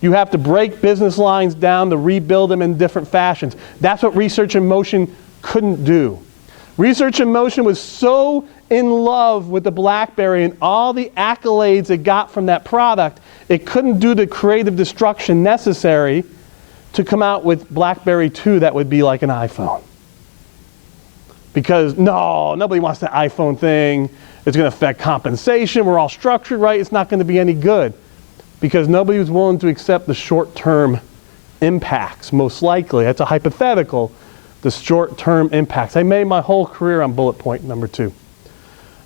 You have to break business lines down to rebuild them in different fashions. That's what Research in Motion couldn't do. Research in Motion was so in love with the BlackBerry and all the accolades it got from that product, it couldn't do the creative destruction necessary to come out with BlackBerry 2 that would be like an iPhone. Because no, nobody wants the iPhone thing. It's going to affect compensation. We're all structured right. It's not going to be any good. Because nobody was willing to accept the short-term impacts, most likely. That's a hypothetical, the short-term impacts. I made my whole career on bullet point number 2.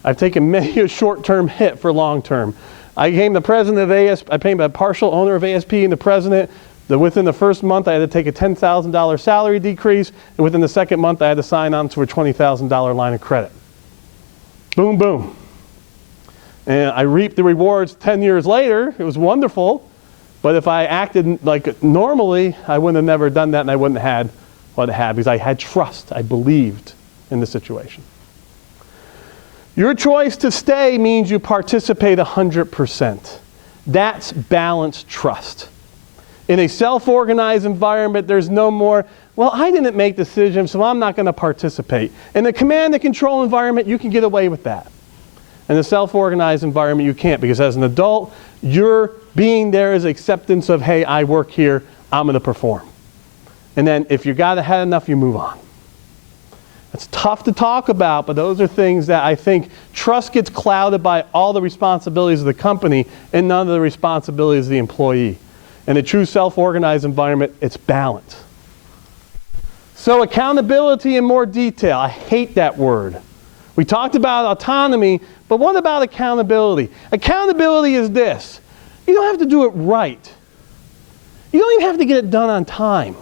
I've taken many a short-term hit for long-term. I became the president of ASP. I became a partial owner of ASP and the president. Within the first month, I had to take a $10,000 salary decrease, and within the second month, I had to sign on to a $20,000 line of credit. Boom, boom. And I reaped the rewards 10 years later. It was wonderful. But if I acted like normally, I wouldn't have never done that, and I wouldn't have had what I had because I had trust. I believed in the situation. Your choice to stay means you participate 100%. That's balanced trust. In a self-organized environment, there's no more, well, I didn't make decisions, so I'm not going to participate. In a command and control environment, you can get away with that. In a self-organized environment, you can't, because as an adult, your being there is acceptance of, hey, I work here, I'm going to perform. And then if you got had enough, you move on. It's tough to talk about, but those are things that I think trust gets clouded by all the responsibilities of the company and none of the responsibilities of the employee. In a true self-organized environment, it's balance. So accountability in more detail. I hate that word. We talked about autonomy, but what about accountability? Accountability is this. You don't have to do it right. You don't even have to get it done on time.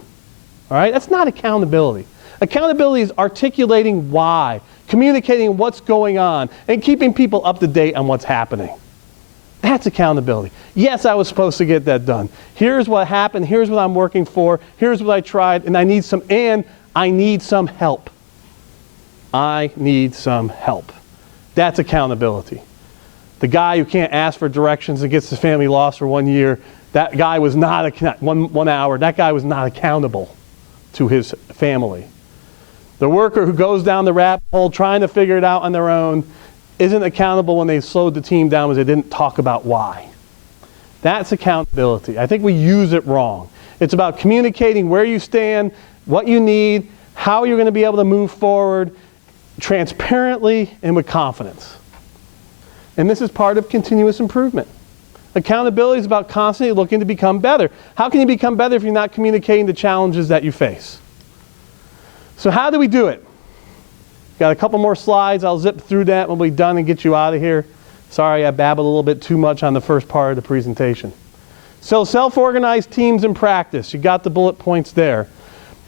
All right? That's not accountability. Accountability is articulating why, communicating what's going on, and keeping people up to date on what's happening. That's accountability. Yes, I was supposed to get that done. Here's what happened. Here's what I'm working for. Here's what I tried, and I need some help. I need some help. That's accountability. The guy who can't ask for directions and gets his family lost for 1 year, that guy was not, 1 hour, that guy was not accountable to his family. The worker who goes down the rabbit hole trying to figure it out on their own isn't accountable when they slowed the team down because they didn't talk about why. That's accountability. I think we use it wrong. It's about communicating where you stand, what you need, how you're going to be able to move forward transparently and with confidence. And this is part of continuous improvement. Accountability is about constantly looking to become better. How can you become better if you're not communicating the challenges that you face? So how do we do it? Got a couple more slides. I'll zip through that when we're done and get you out of here. Sorry, I babbled a little bit too much on the first part of the presentation. So self-organized teams in practice. You got the bullet points there.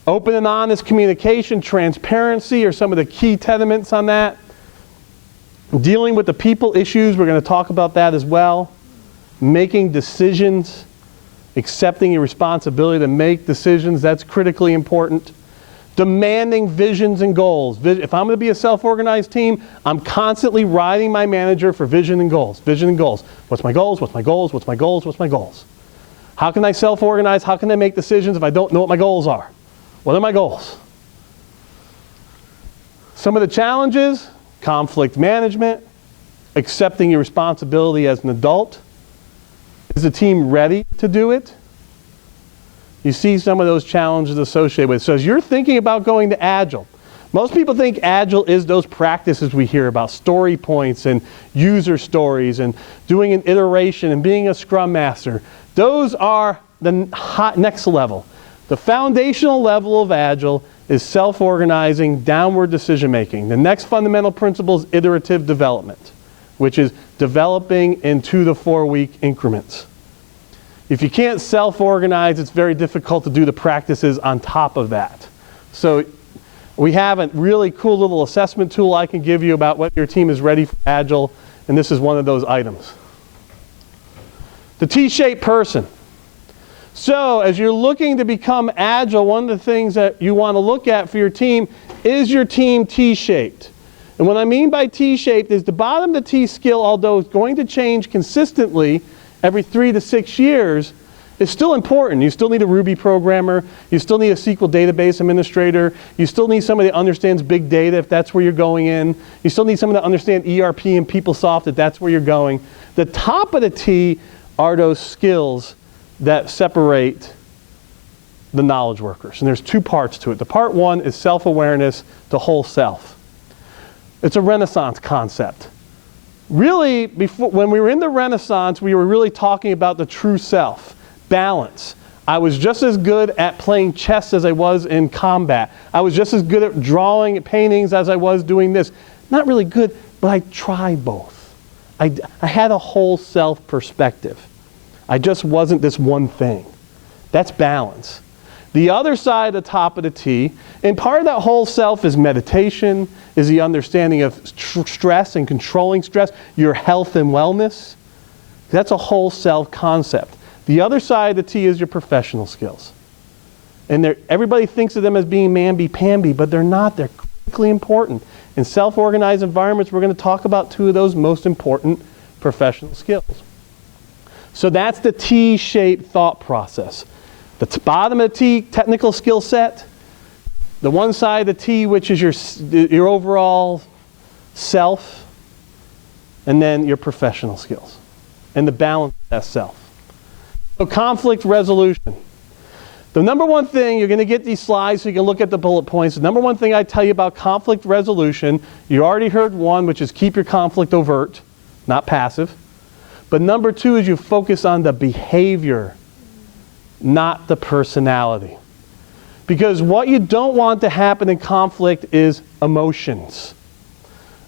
Open and honest communication, transparency are some of the key tenets on that. Dealing with the people issues, we're going to talk about that as well. Making decisions, accepting your responsibility to make decisions, that's critically important. Demanding visions and goals. If I'm going to be a self-organized team, I'm constantly riding my manager for vision and goals. Vision and goals. What's my goals? What's my goals? What's my goals? What's my goals? How can I self-organize? How can I make decisions if I don't know what my goals are? What are my goals? Some of the challenges, conflict management, accepting your responsibility as an adult. Is the team ready to do it? You see some of those challenges associated with it. So as you're thinking about going to Agile, most people think Agile is those practices we hear about, story points and user stories and doing an iteration and being a Scrum Master. Those are the next level. The foundational level of Agile is self-organizing, downward decision-making. The next fundamental principle is iterative development, which is developing in 2 to 4 week increments. If you can't self-organize, it's very difficult to do the practices on top of that. So we have a really cool little assessment tool I can give you about whether your team is ready for Agile, and this is one of those items. The T-shaped person. So as you're looking to become Agile, one of the things that you want to look at for your team is your team T-shaped. And what I mean by T-shaped is the bottom of the T skill, although it's going to change consistently every 3 to 6 years, is still important. You still need a Ruby programmer. You still need a SQL database administrator. You still need somebody that understands big data if that's where you're going in. You still need someone that understands ERP and PeopleSoft if that's where you're going. The top of the T are those skills that separate the knowledge workers. And there's 2 parts to it. The part 1 is self-awareness, the whole self. It's a Renaissance concept. Really, when we were in the Renaissance, we were really talking about the true self, balance. I was just as good at playing chess as I was in combat. I was just as good at drawing paintings as I was doing this. Not really good, but I tried both. I had a whole self perspective. I just wasn't this one thing. That's balance. The other side, the top of the T, and part of that whole self is meditation, is the understanding of stress and controlling stress, your health and wellness. That's a whole self concept. The other side of the T is your professional skills. And everybody thinks of them as being mamby-pamby, but they're not. They're critically important. In self-organized environments, we're going to talk about 2 of those most important professional skills. So that's the T-shaped thought process. The bottom of the T, technical skill set. The one side of the T, which is your overall self. And then your professional skills. And the balance of that self. So conflict resolution. The number one thing, you're going to get these slides so you can look at the bullet points. The number one thing I tell you about conflict resolution, you already heard one, which is keep your conflict overt, not passive. But number 2 is you focus on the behavior, not the personality. Because what you don't want to happen in conflict is emotions.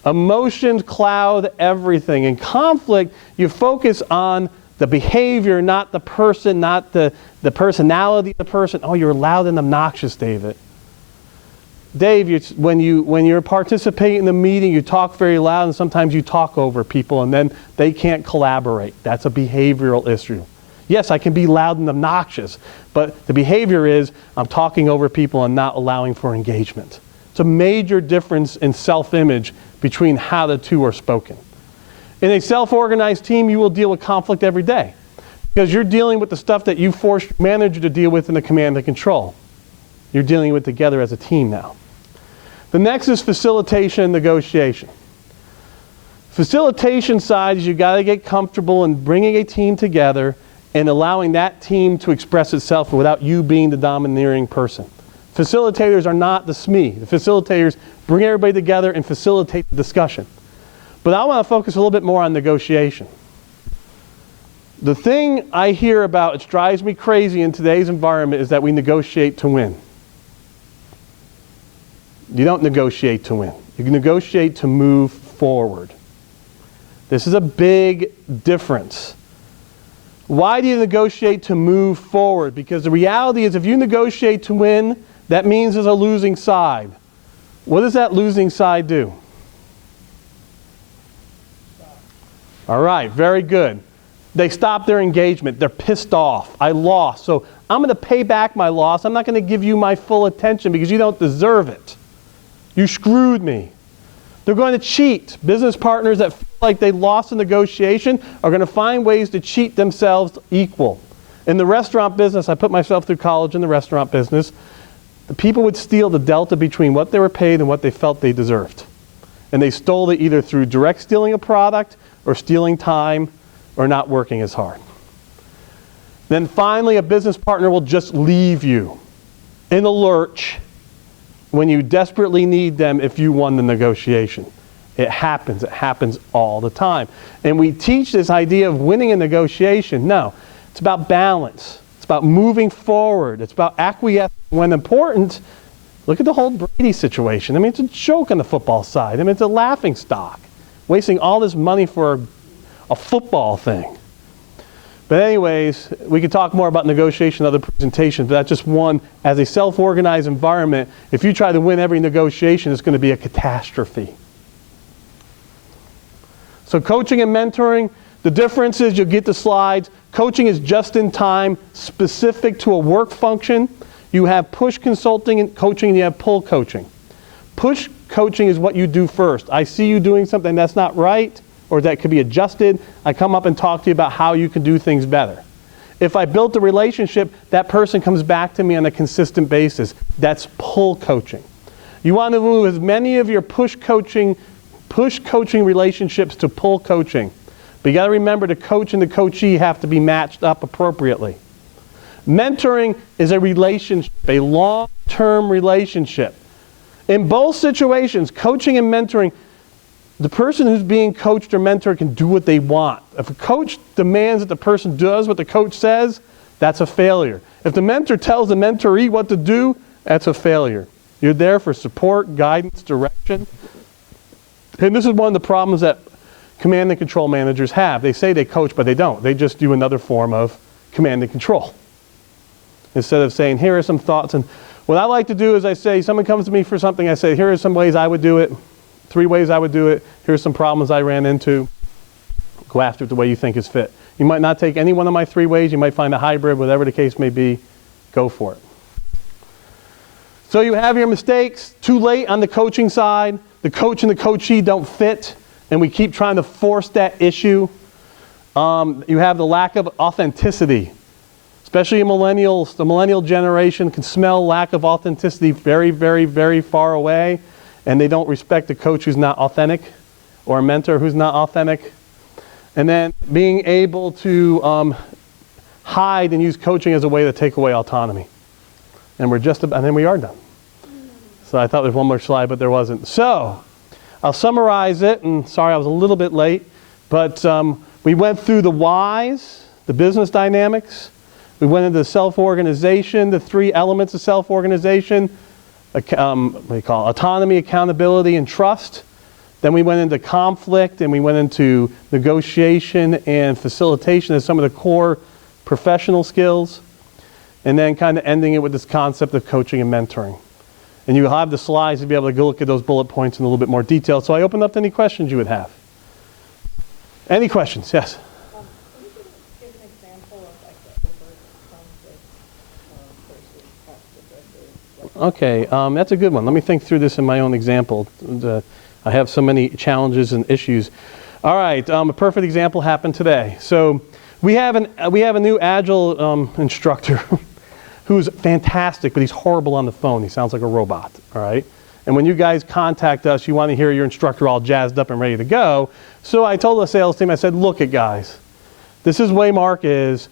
Emotions cloud everything. In conflict, you focus on the behavior, not the person, not the personality of the person. Oh, you're loud and obnoxious, David. Dave, when you're participating in the meeting, you talk very loud, and sometimes you talk over people, and then they can't collaborate. That's a behavioral issue. Yes, I can be loud and obnoxious, but the behavior is I'm talking over people and not allowing for engagement. It's a major difference in self-image between how the two are spoken. In a self-organized team, you will deal with conflict every day because you're dealing with the stuff that you forced your manager to deal with in the command and control. You're dealing with together as a team now. The next is facilitation and negotiation. Facilitation side is you got to get comfortable in bringing a team together and allowing that team to express itself without you being the domineering person. Facilitators are not the SME. The facilitators bring everybody together and facilitate the discussion. But I want to focus a little bit more on negotiation. The thing I hear about, which drives me crazy in today's environment, is that we negotiate to win. You don't negotiate to win. You negotiate to move forward. This is a big difference. Why do you negotiate to move forward? Because the reality is if you negotiate to win, that means there's a losing side. What does that losing side do? All right, very good. They stop their engagement. They're pissed off. I lost. So I'm going to pay back my loss. I'm not going to give you my full attention because you don't deserve it. You screwed me. They're going to cheat. Business partners that feel like they lost a negotiation are going to find ways to cheat themselves equal. In the restaurant business, I put myself through college in the restaurant business, the people would steal the delta between what they were paid and what they felt they deserved. And they stole it either through direct stealing a product or stealing time or not working as hard. Then finally, a business partner will just leave you in a lurch when you desperately need them if you won the negotiation. It happens all the time. And we teach this idea of winning a negotiation. No, it's about balance. It's about moving forward. It's about acquiescing when important. Look at the whole Brady situation. I mean, it's a joke on the football side. I mean, it's a laughing stock. Wasting all this money for a football thing. But anyways, we could talk more about negotiation in other presentations, but that's just one. As a self-organized environment, if you try to win every negotiation, it's going to be a catastrophe. So coaching and mentoring, the difference is you'll get the slides. Coaching is just in time, specific to a work function. You have push consulting and coaching, and you have pull coaching. Push coaching is what you do first. I see you doing something that's not right, or that could be adjusted. I come up and talk to you about how you can do things better. If I built a relationship, that person comes back to me on a consistent basis. That's pull coaching. You want to move as many of your push coaching relationships to pull coaching. But you got to remember the coach and the coachee have to be matched up appropriately. Mentoring is a relationship, a long-term relationship. In both situations, coaching and mentoring, the person who's being coached or mentored can do what they want. If a coach demands that the person does what the coach says, that's a failure. If the mentor tells the mentoree what to do, that's a failure. You're there for support, guidance, direction. And this is one of the problems that command and control managers have. They say they coach, but they don't. They just do another form of command and control. Instead of saying, here are some thoughts. And what I like to do is I say, someone comes to me for something, I say, here are some ways I would do it. 3 ways I would do it. Here's some problems I ran into. Go after it the way you think is fit. You might not take any one of my 3 ways. You might find a hybrid, whatever the case may be. Go for it. So you have your mistakes. Too late on the coaching side. The coach and the coachee don't fit, and we keep trying to force that issue. You have the lack of authenticity. Especially millennials, the millennial generation can smell lack of authenticity very, very, very far away. And they don't respect a coach who's not authentic or a mentor who's not authentic. And then being able to hide and use coaching as a way to take away autonomy. And then we are done. So I thought there was one more slide, but there wasn't. So I'll summarize it, and sorry I was a little bit late, but we went through the whys, the business dynamics. We went into self-organization, the 3 elements of self-organization. Autonomy, accountability, and trust. Then we went into conflict, and we went into negotiation and facilitation as some of the core professional skills. And then kind of ending it with this concept of coaching and mentoring. And you have the slides to be able to go look at those bullet points in a little bit more detail. So I open up to any questions you would have. Any questions? Yes? Can you give an example of like the overt conflict versus passive aggressive? Okay, that's a good one. Let me think through this in my own example. I have so many challenges and issues. All right, a perfect example happened today. So we have a new Agile instructor who's fantastic, but he's horrible on the phone. He sounds like a robot, all right? And when you guys contact us, you want to hear your instructor all jazzed up and ready to go. So I told the sales team, I said, look it guys, this is the way Mark is.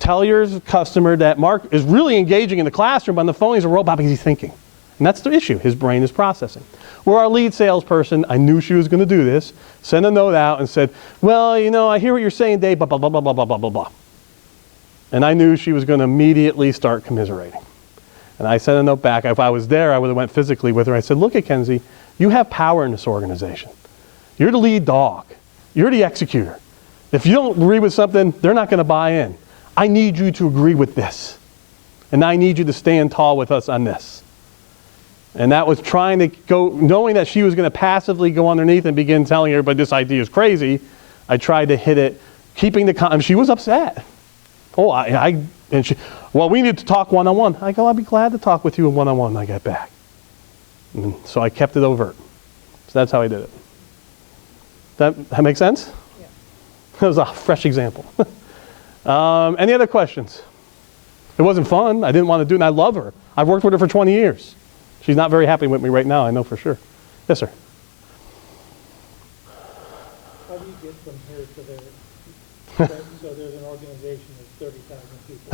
Tell your customer that Mark is really engaging in the classroom, but on the phone he's a robot because he's thinking. And that's the issue, his brain is processing. Where our lead salesperson, I knew she was going to do this, sent a note out and said, well, you know, I hear what you're saying, Dave, blah, blah, blah, blah, blah, blah, blah, blah, blah. And I knew she was going to immediately start commiserating. And I sent a note back. If I was there, I would have went physically with her. I said, look at Kenzie, you have power in this organization. You're the lead dog. You're the executor. If you don't agree with something, they're not going to buy in. I need you to agree with this. And I need you to stand tall with us on this. And that was trying to go, knowing that she was going to passively go underneath and begin telling everybody this idea is crazy, I tried to hit it, keeping the, she was upset. Oh, and she, well, we need to talk one-on-one. I go, I'll be glad to talk with you one-on-one when I get back. And so I kept it overt. So that's how I did it. That make sense? Yeah. That was a fresh example. Any other questions? It wasn't fun. I didn't want to do it, and I love her. I've worked with her for 20 years. She's not very happy with me right now, I know for sure. Yes, sir. How do you get from here to there? So there's an organization of 30,000 people.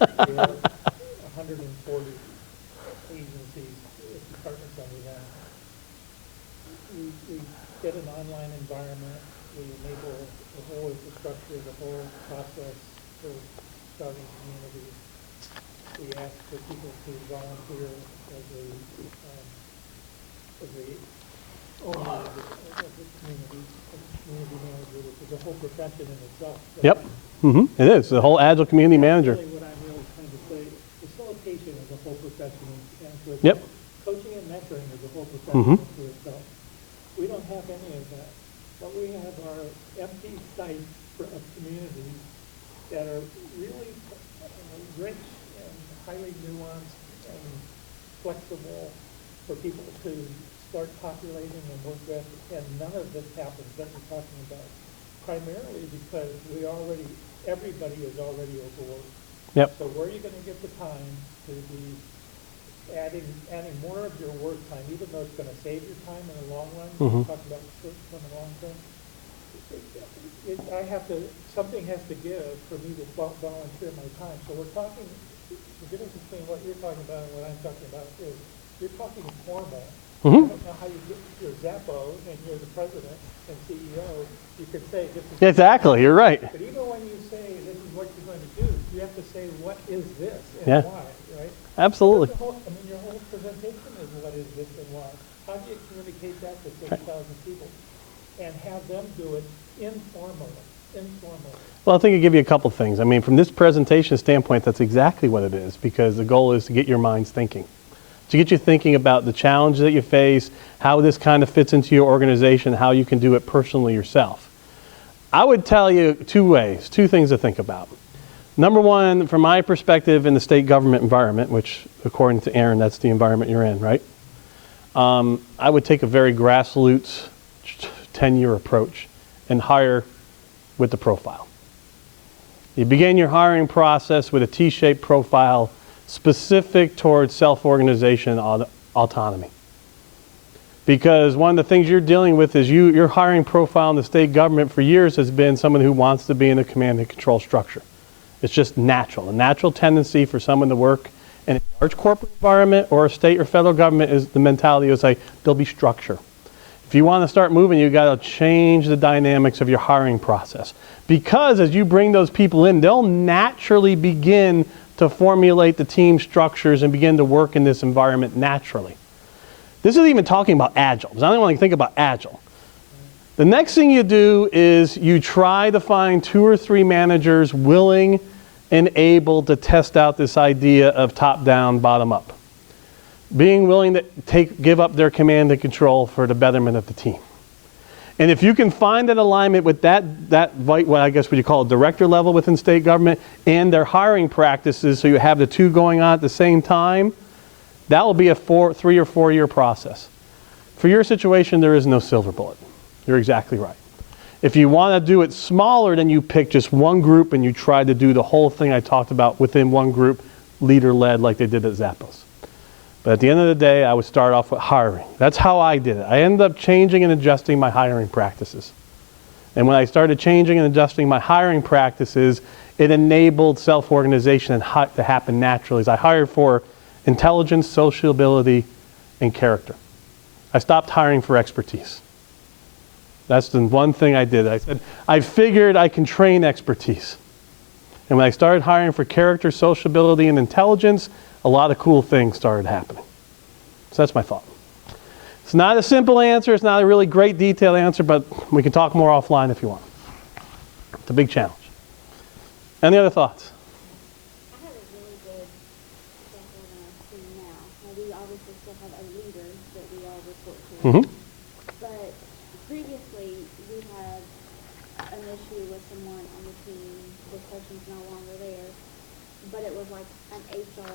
We have 140 agencies, departments under that. We get an online environment. We enable the whole infrastructure, the whole process for starting communities. We ask for people to volunteer as a owner of the community manager, which is a whole profession in itself. So Yep. It is. The whole Agile community manager. really what I'm really trying to say, facilitation is a whole profession unto itself. Yep. Coaching and mentoring is a whole profession unto itself. We don't have any of that. What we have are empty sites of communities that are really rich and highly nuanced and flexible for people to start populating and work with, and none of this happens that we're talking about, primarily because everybody is already overworked. Yep. So where are you going to get the time to be adding more of your work time, even though it's going to save your time in the long run? We're talking about short term and long term. Something has to give for me to volunteer my time. So we're talking, the difference between what you're talking about and what I'm talking about is, you're talking formal. I don't know how you get your Zappo and you're the president and CEO, you could say this is... Exactly, you're right. But even when you say this is what you're going to do, you have to say what is this and why, right? Absolutely. Your whole presentation is what is this and why. How do you communicate that to 6,000 people and have them do it informally? Well, I think I'll give you a couple things. I mean, from this presentation standpoint, that's exactly what it is, because the goal is to get your minds thinking. To get you thinking about the challenges that you face, how this kind of fits into your organization, how you can do it personally yourself. I would tell you two things to think about. Number one, from my perspective in the state government environment, which according to Aaron, that's the environment you're in, right? I would take a very grassroots tenure approach and hire with the profile. You begin your hiring process with a T-shaped profile specific towards self-organization and autonomy. Because one of the things you're dealing with is your hiring profile in the state government for years has been someone who wants to be in a command and control structure. It's just natural. A natural tendency for someone to work in a large corporate environment or a state or federal government is the mentality is like, there'll be structure. If you want to start moving, you've got to change the dynamics of your hiring process. Because as you bring those people in, they'll naturally begin to formulate the team structures and begin to work in this environment naturally. This is even talking about Agile, because I don't want to think about Agile. The next thing you do is you try to find 2 or 3 managers willing and able to test out this idea of top-down, bottom-up. being willing to give up their command and control for the betterment of the team. And if you can find an alignment with what I guess what you call a director level within state government and their hiring practices, so you have the two going on at the same time, that will be a 3 or 4 year process. For your situation, there is no silver bullet. You're exactly right. If you want to do it smaller, then you pick just one group and you try to do the whole thing I talked about within one group, leader-led, like they did at Zappos. But at the end of the day, I would start off with hiring. That's how I did it. I ended up changing and adjusting my hiring practices. And when I started changing and adjusting my hiring practices, it enabled self-organization to happen naturally. As I hired for intelligence, sociability, and character. I stopped hiring for expertise. That's the one thing I did. I said, I figured I can train expertise. And when I started hiring for character, sociability, and intelligence, a lot of cool things started happening. So that's my thought. It's not a simple answer. It's not a really great detailed answer, but we can talk more offline if you want. It's a big challenge. Any other thoughts? I have a really good self-organized team now. Now, we obviously still have a leader that we all report to. Mm-hmm. But previously, we had an issue with someone on the team. This person's no longer there. But it was like an HR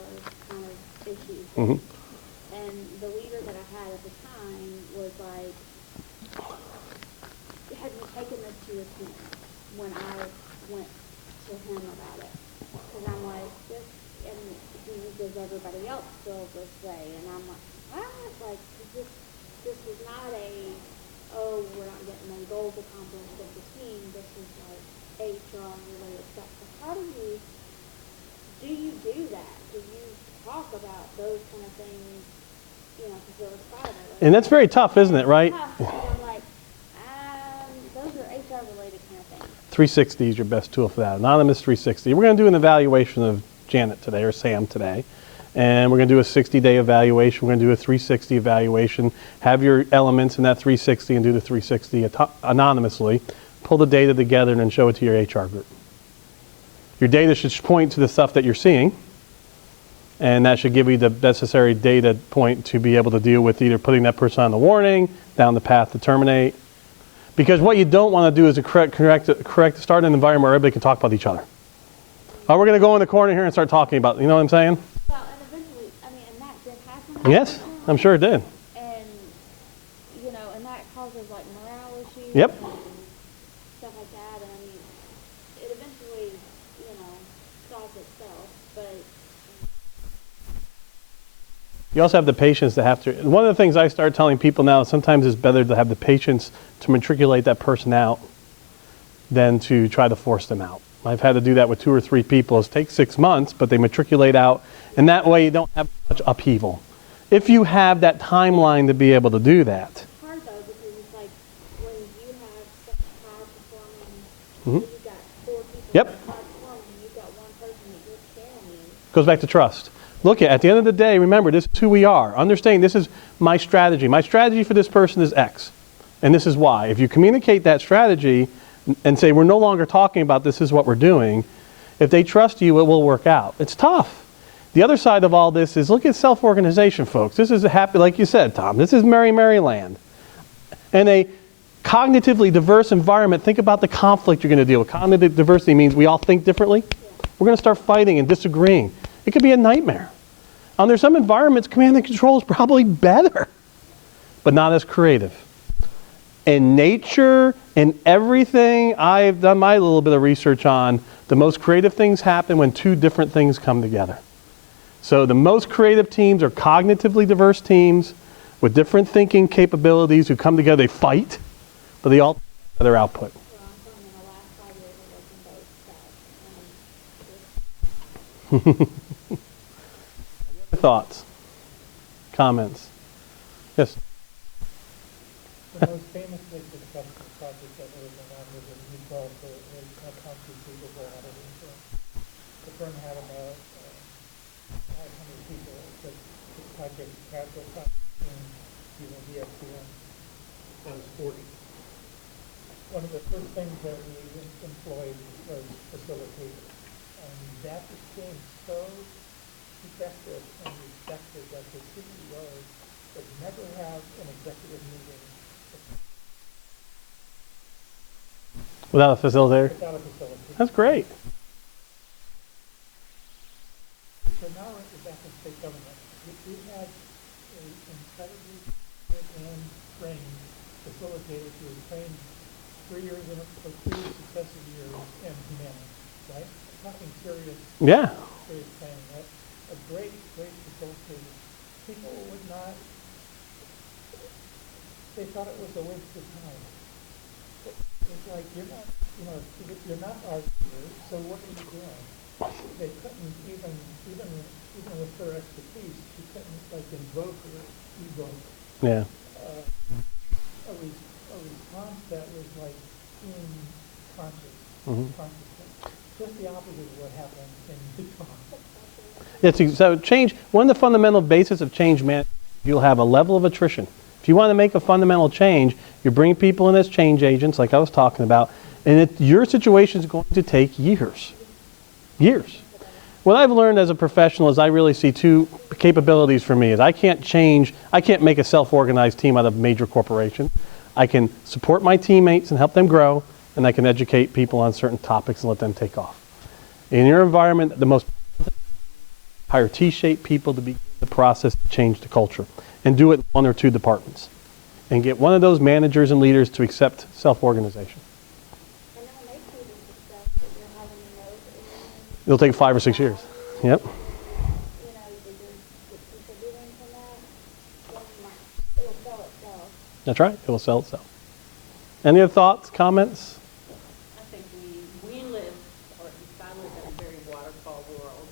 kind of issue. Mm-hmm. And the leader that I had at the time was like, have you taken this to your team? When I went to him about it. Because I'm like, this, and does everybody else feel this way? And I'm like, like, this is not oh, we're not getting any goals accomplished with the team. This is like HR related stuff. So how do you do that? Do you talk about those kind of things, because there was 5 of us. And that's very tough, isn't it, right? Tough, and I'm like, those are HR related kind of things. 360 is your best tool for that. Anonymous 360. We're going to do an evaluation of Janet today, or Sam today. And we're going to do a 60-day evaluation. We're going to do a 360 evaluation. Have your elements in that 360 and do the 360 anonymously. Pull the data together and then show it to your HR group. Your data should point to the stuff that you're seeing. And that should give you the necessary data point to be able to deal with either putting that person on the warning, down the path to terminate. Because what you don't want to do is start an environment where everybody can talk about each other. Oh, we're going to go in the corner here and start talking about, you know what I'm saying? Well, and eventually, and that did happen. Yes, I'm sure it did. And, and that causes like morale issues. Yep. And stuff like that. And I mean, it eventually, solves itself. But You also have the patience to have to, one of the things I start telling people now, sometimes it's better to have the patience to matriculate that person out than to try to force them out. I've had to do that with 2 or 3 people. It takes 6 months, but they matriculate out, and that way you don't have much upheaval. If you have that timeline to be able to do that. it's hard though, because it's like when you have such high performing, you've got 4 people Yep. that are high performing, you've got one person that you're scaring you. Goes back to trust. Look, at the end of the day, remember, this is who we are. Understand, this is my strategy. My strategy for this person is X, and this is Y. If you communicate that strategy and say, we're no longer talking about this is what we're doing, if they trust you, it will work out. It's tough. The other side of all this is look at self-organization, folks. This is a happy, like you said, Tom, this is merry, merry land. And a cognitively diverse environment, think about the conflict you're going to deal with. Cognitive diversity means we all think differently. We're going to start fighting and disagreeing. It could be a nightmare. Under some environments, command and control is probably better, but not as creative. In nature and everything I've done my little bit of research on, the most creative things happen when 2 different things come together. So the most creative teams are cognitively diverse teams with different thinking capabilities who come together. They fight, but they all have their output. Well, I'm telling you, in the last 5 years, I've worked in both sides. Thoughts? Comments? Yes? The most famously successful project that was around was in Utah for accounts receivable auditing firm. The firm had about 500 people. The project capital processing using DSCM. That was 40. One of the first things that we employed was facilitators. And that became so effective and respected that the CEO would never have an executive meeting Without a facilitator? without a facility. That's great. So now we're back in state government. We had an incredibly good and trained facilitator who was trained 3 years for 3 successive years in humanity, right? Talking serious, Yeah. serious training, right? A great, great facilitator. People would not, they thought it was a waste of time. It's like, you're not, you're not our leader, so what are you doing? They couldn't even with her expertise, she couldn't like invoke or evoke Yeah. a response that was like being conscious, conscious. Just the opposite of what happened in Utah. Yeah, so change, one of the fundamental basis of change management, you'll have a level of attrition. If you want to make a fundamental change, you bring people in as change agents, like I was talking about, and your situation is going to take years. Years. What I've learned as a professional is I really see two capabilities for me. Is I can't make a self-organized team out of a major corporation. I can support my teammates and help them grow, and I can educate people on certain topics and let them take off. In your environment, the most hire T-shaped people to begin the process to change the culture, and do it in 1 or 2 departments, and get one of those managers and leaders to accept self-organization. And that'll make you the success that you're having in those areas. It'll take 5 or 6 years. Yep. You know, you get people doing from that, then it'll sell itself. That's right. It will sell itself. Any other thoughts, comments? I think we live, or at least I live in a very waterfall world,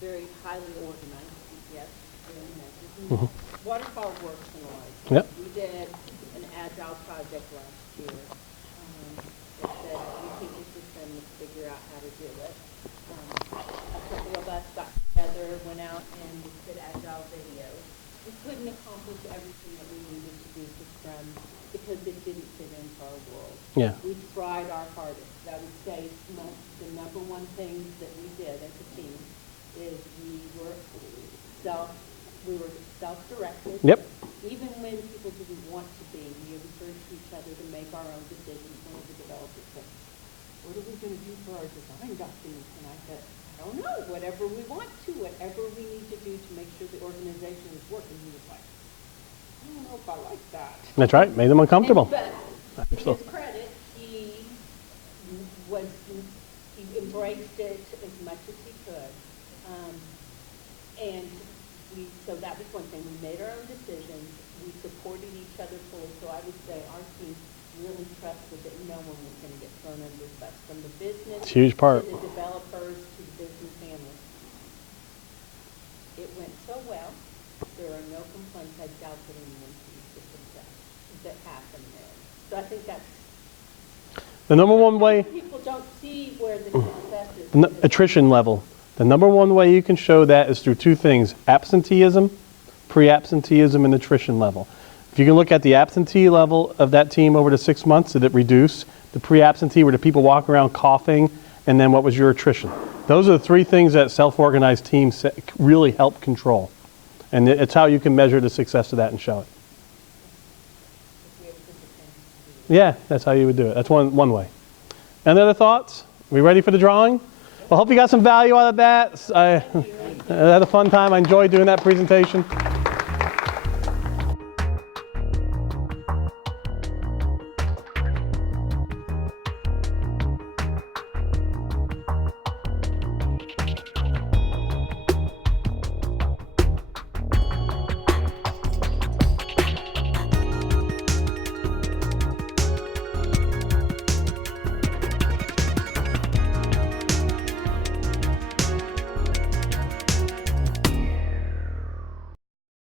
very highly organized, yes, very measured. Waterfall works in life. Yep. We did an agile project last year. It said, we take a system to figure out how to do it. A couple of us got together, went out and we did agile videos. We couldn't accomplish everything that we needed to do for Scrum because it didn't fit into our world. Yeah. We tried our hardest. I would say the number one thing that we did as a team is we were self-directed. Yep. Even when people didn't want to be, we encouraged each other to make our own decisions. One of the developers said, what are we going to do for our design documents? And I said, I don't know, whatever we want to, whatever we need to do to make sure the organization is working. He was like, I don't know if I like that. That's right. Made them uncomfortable. But to his credit, he embraced it as much as he could. So that was one thing. We made our own decisions. We supported each other fully. So I would say our team really trusted that no one was going to get thrown under the bus, from the business It's a huge part. to the developers to the business analysts. It went so well. There are no complaints. I doubt that anyone sees the success that happened there. So I think that's The number one way, people don't see where the success is. attrition level. The number one way you can show that is through 2 things: absenteeism, pre-absenteeism, and attrition level. If you can look at the absentee level of that team over the 6 months, did it reduce? The pre-absentee, were the people walking around coughing? And then what was your attrition? Those are the 3 things that self-organized teams really help control. And it's how you can measure the success of that and show it. Yeah, that's how you would do it. That's one way. Any other thoughts? We ready for the drawing? Well, hope you got some value out of that. I had a fun time. I enjoyed doing that presentation.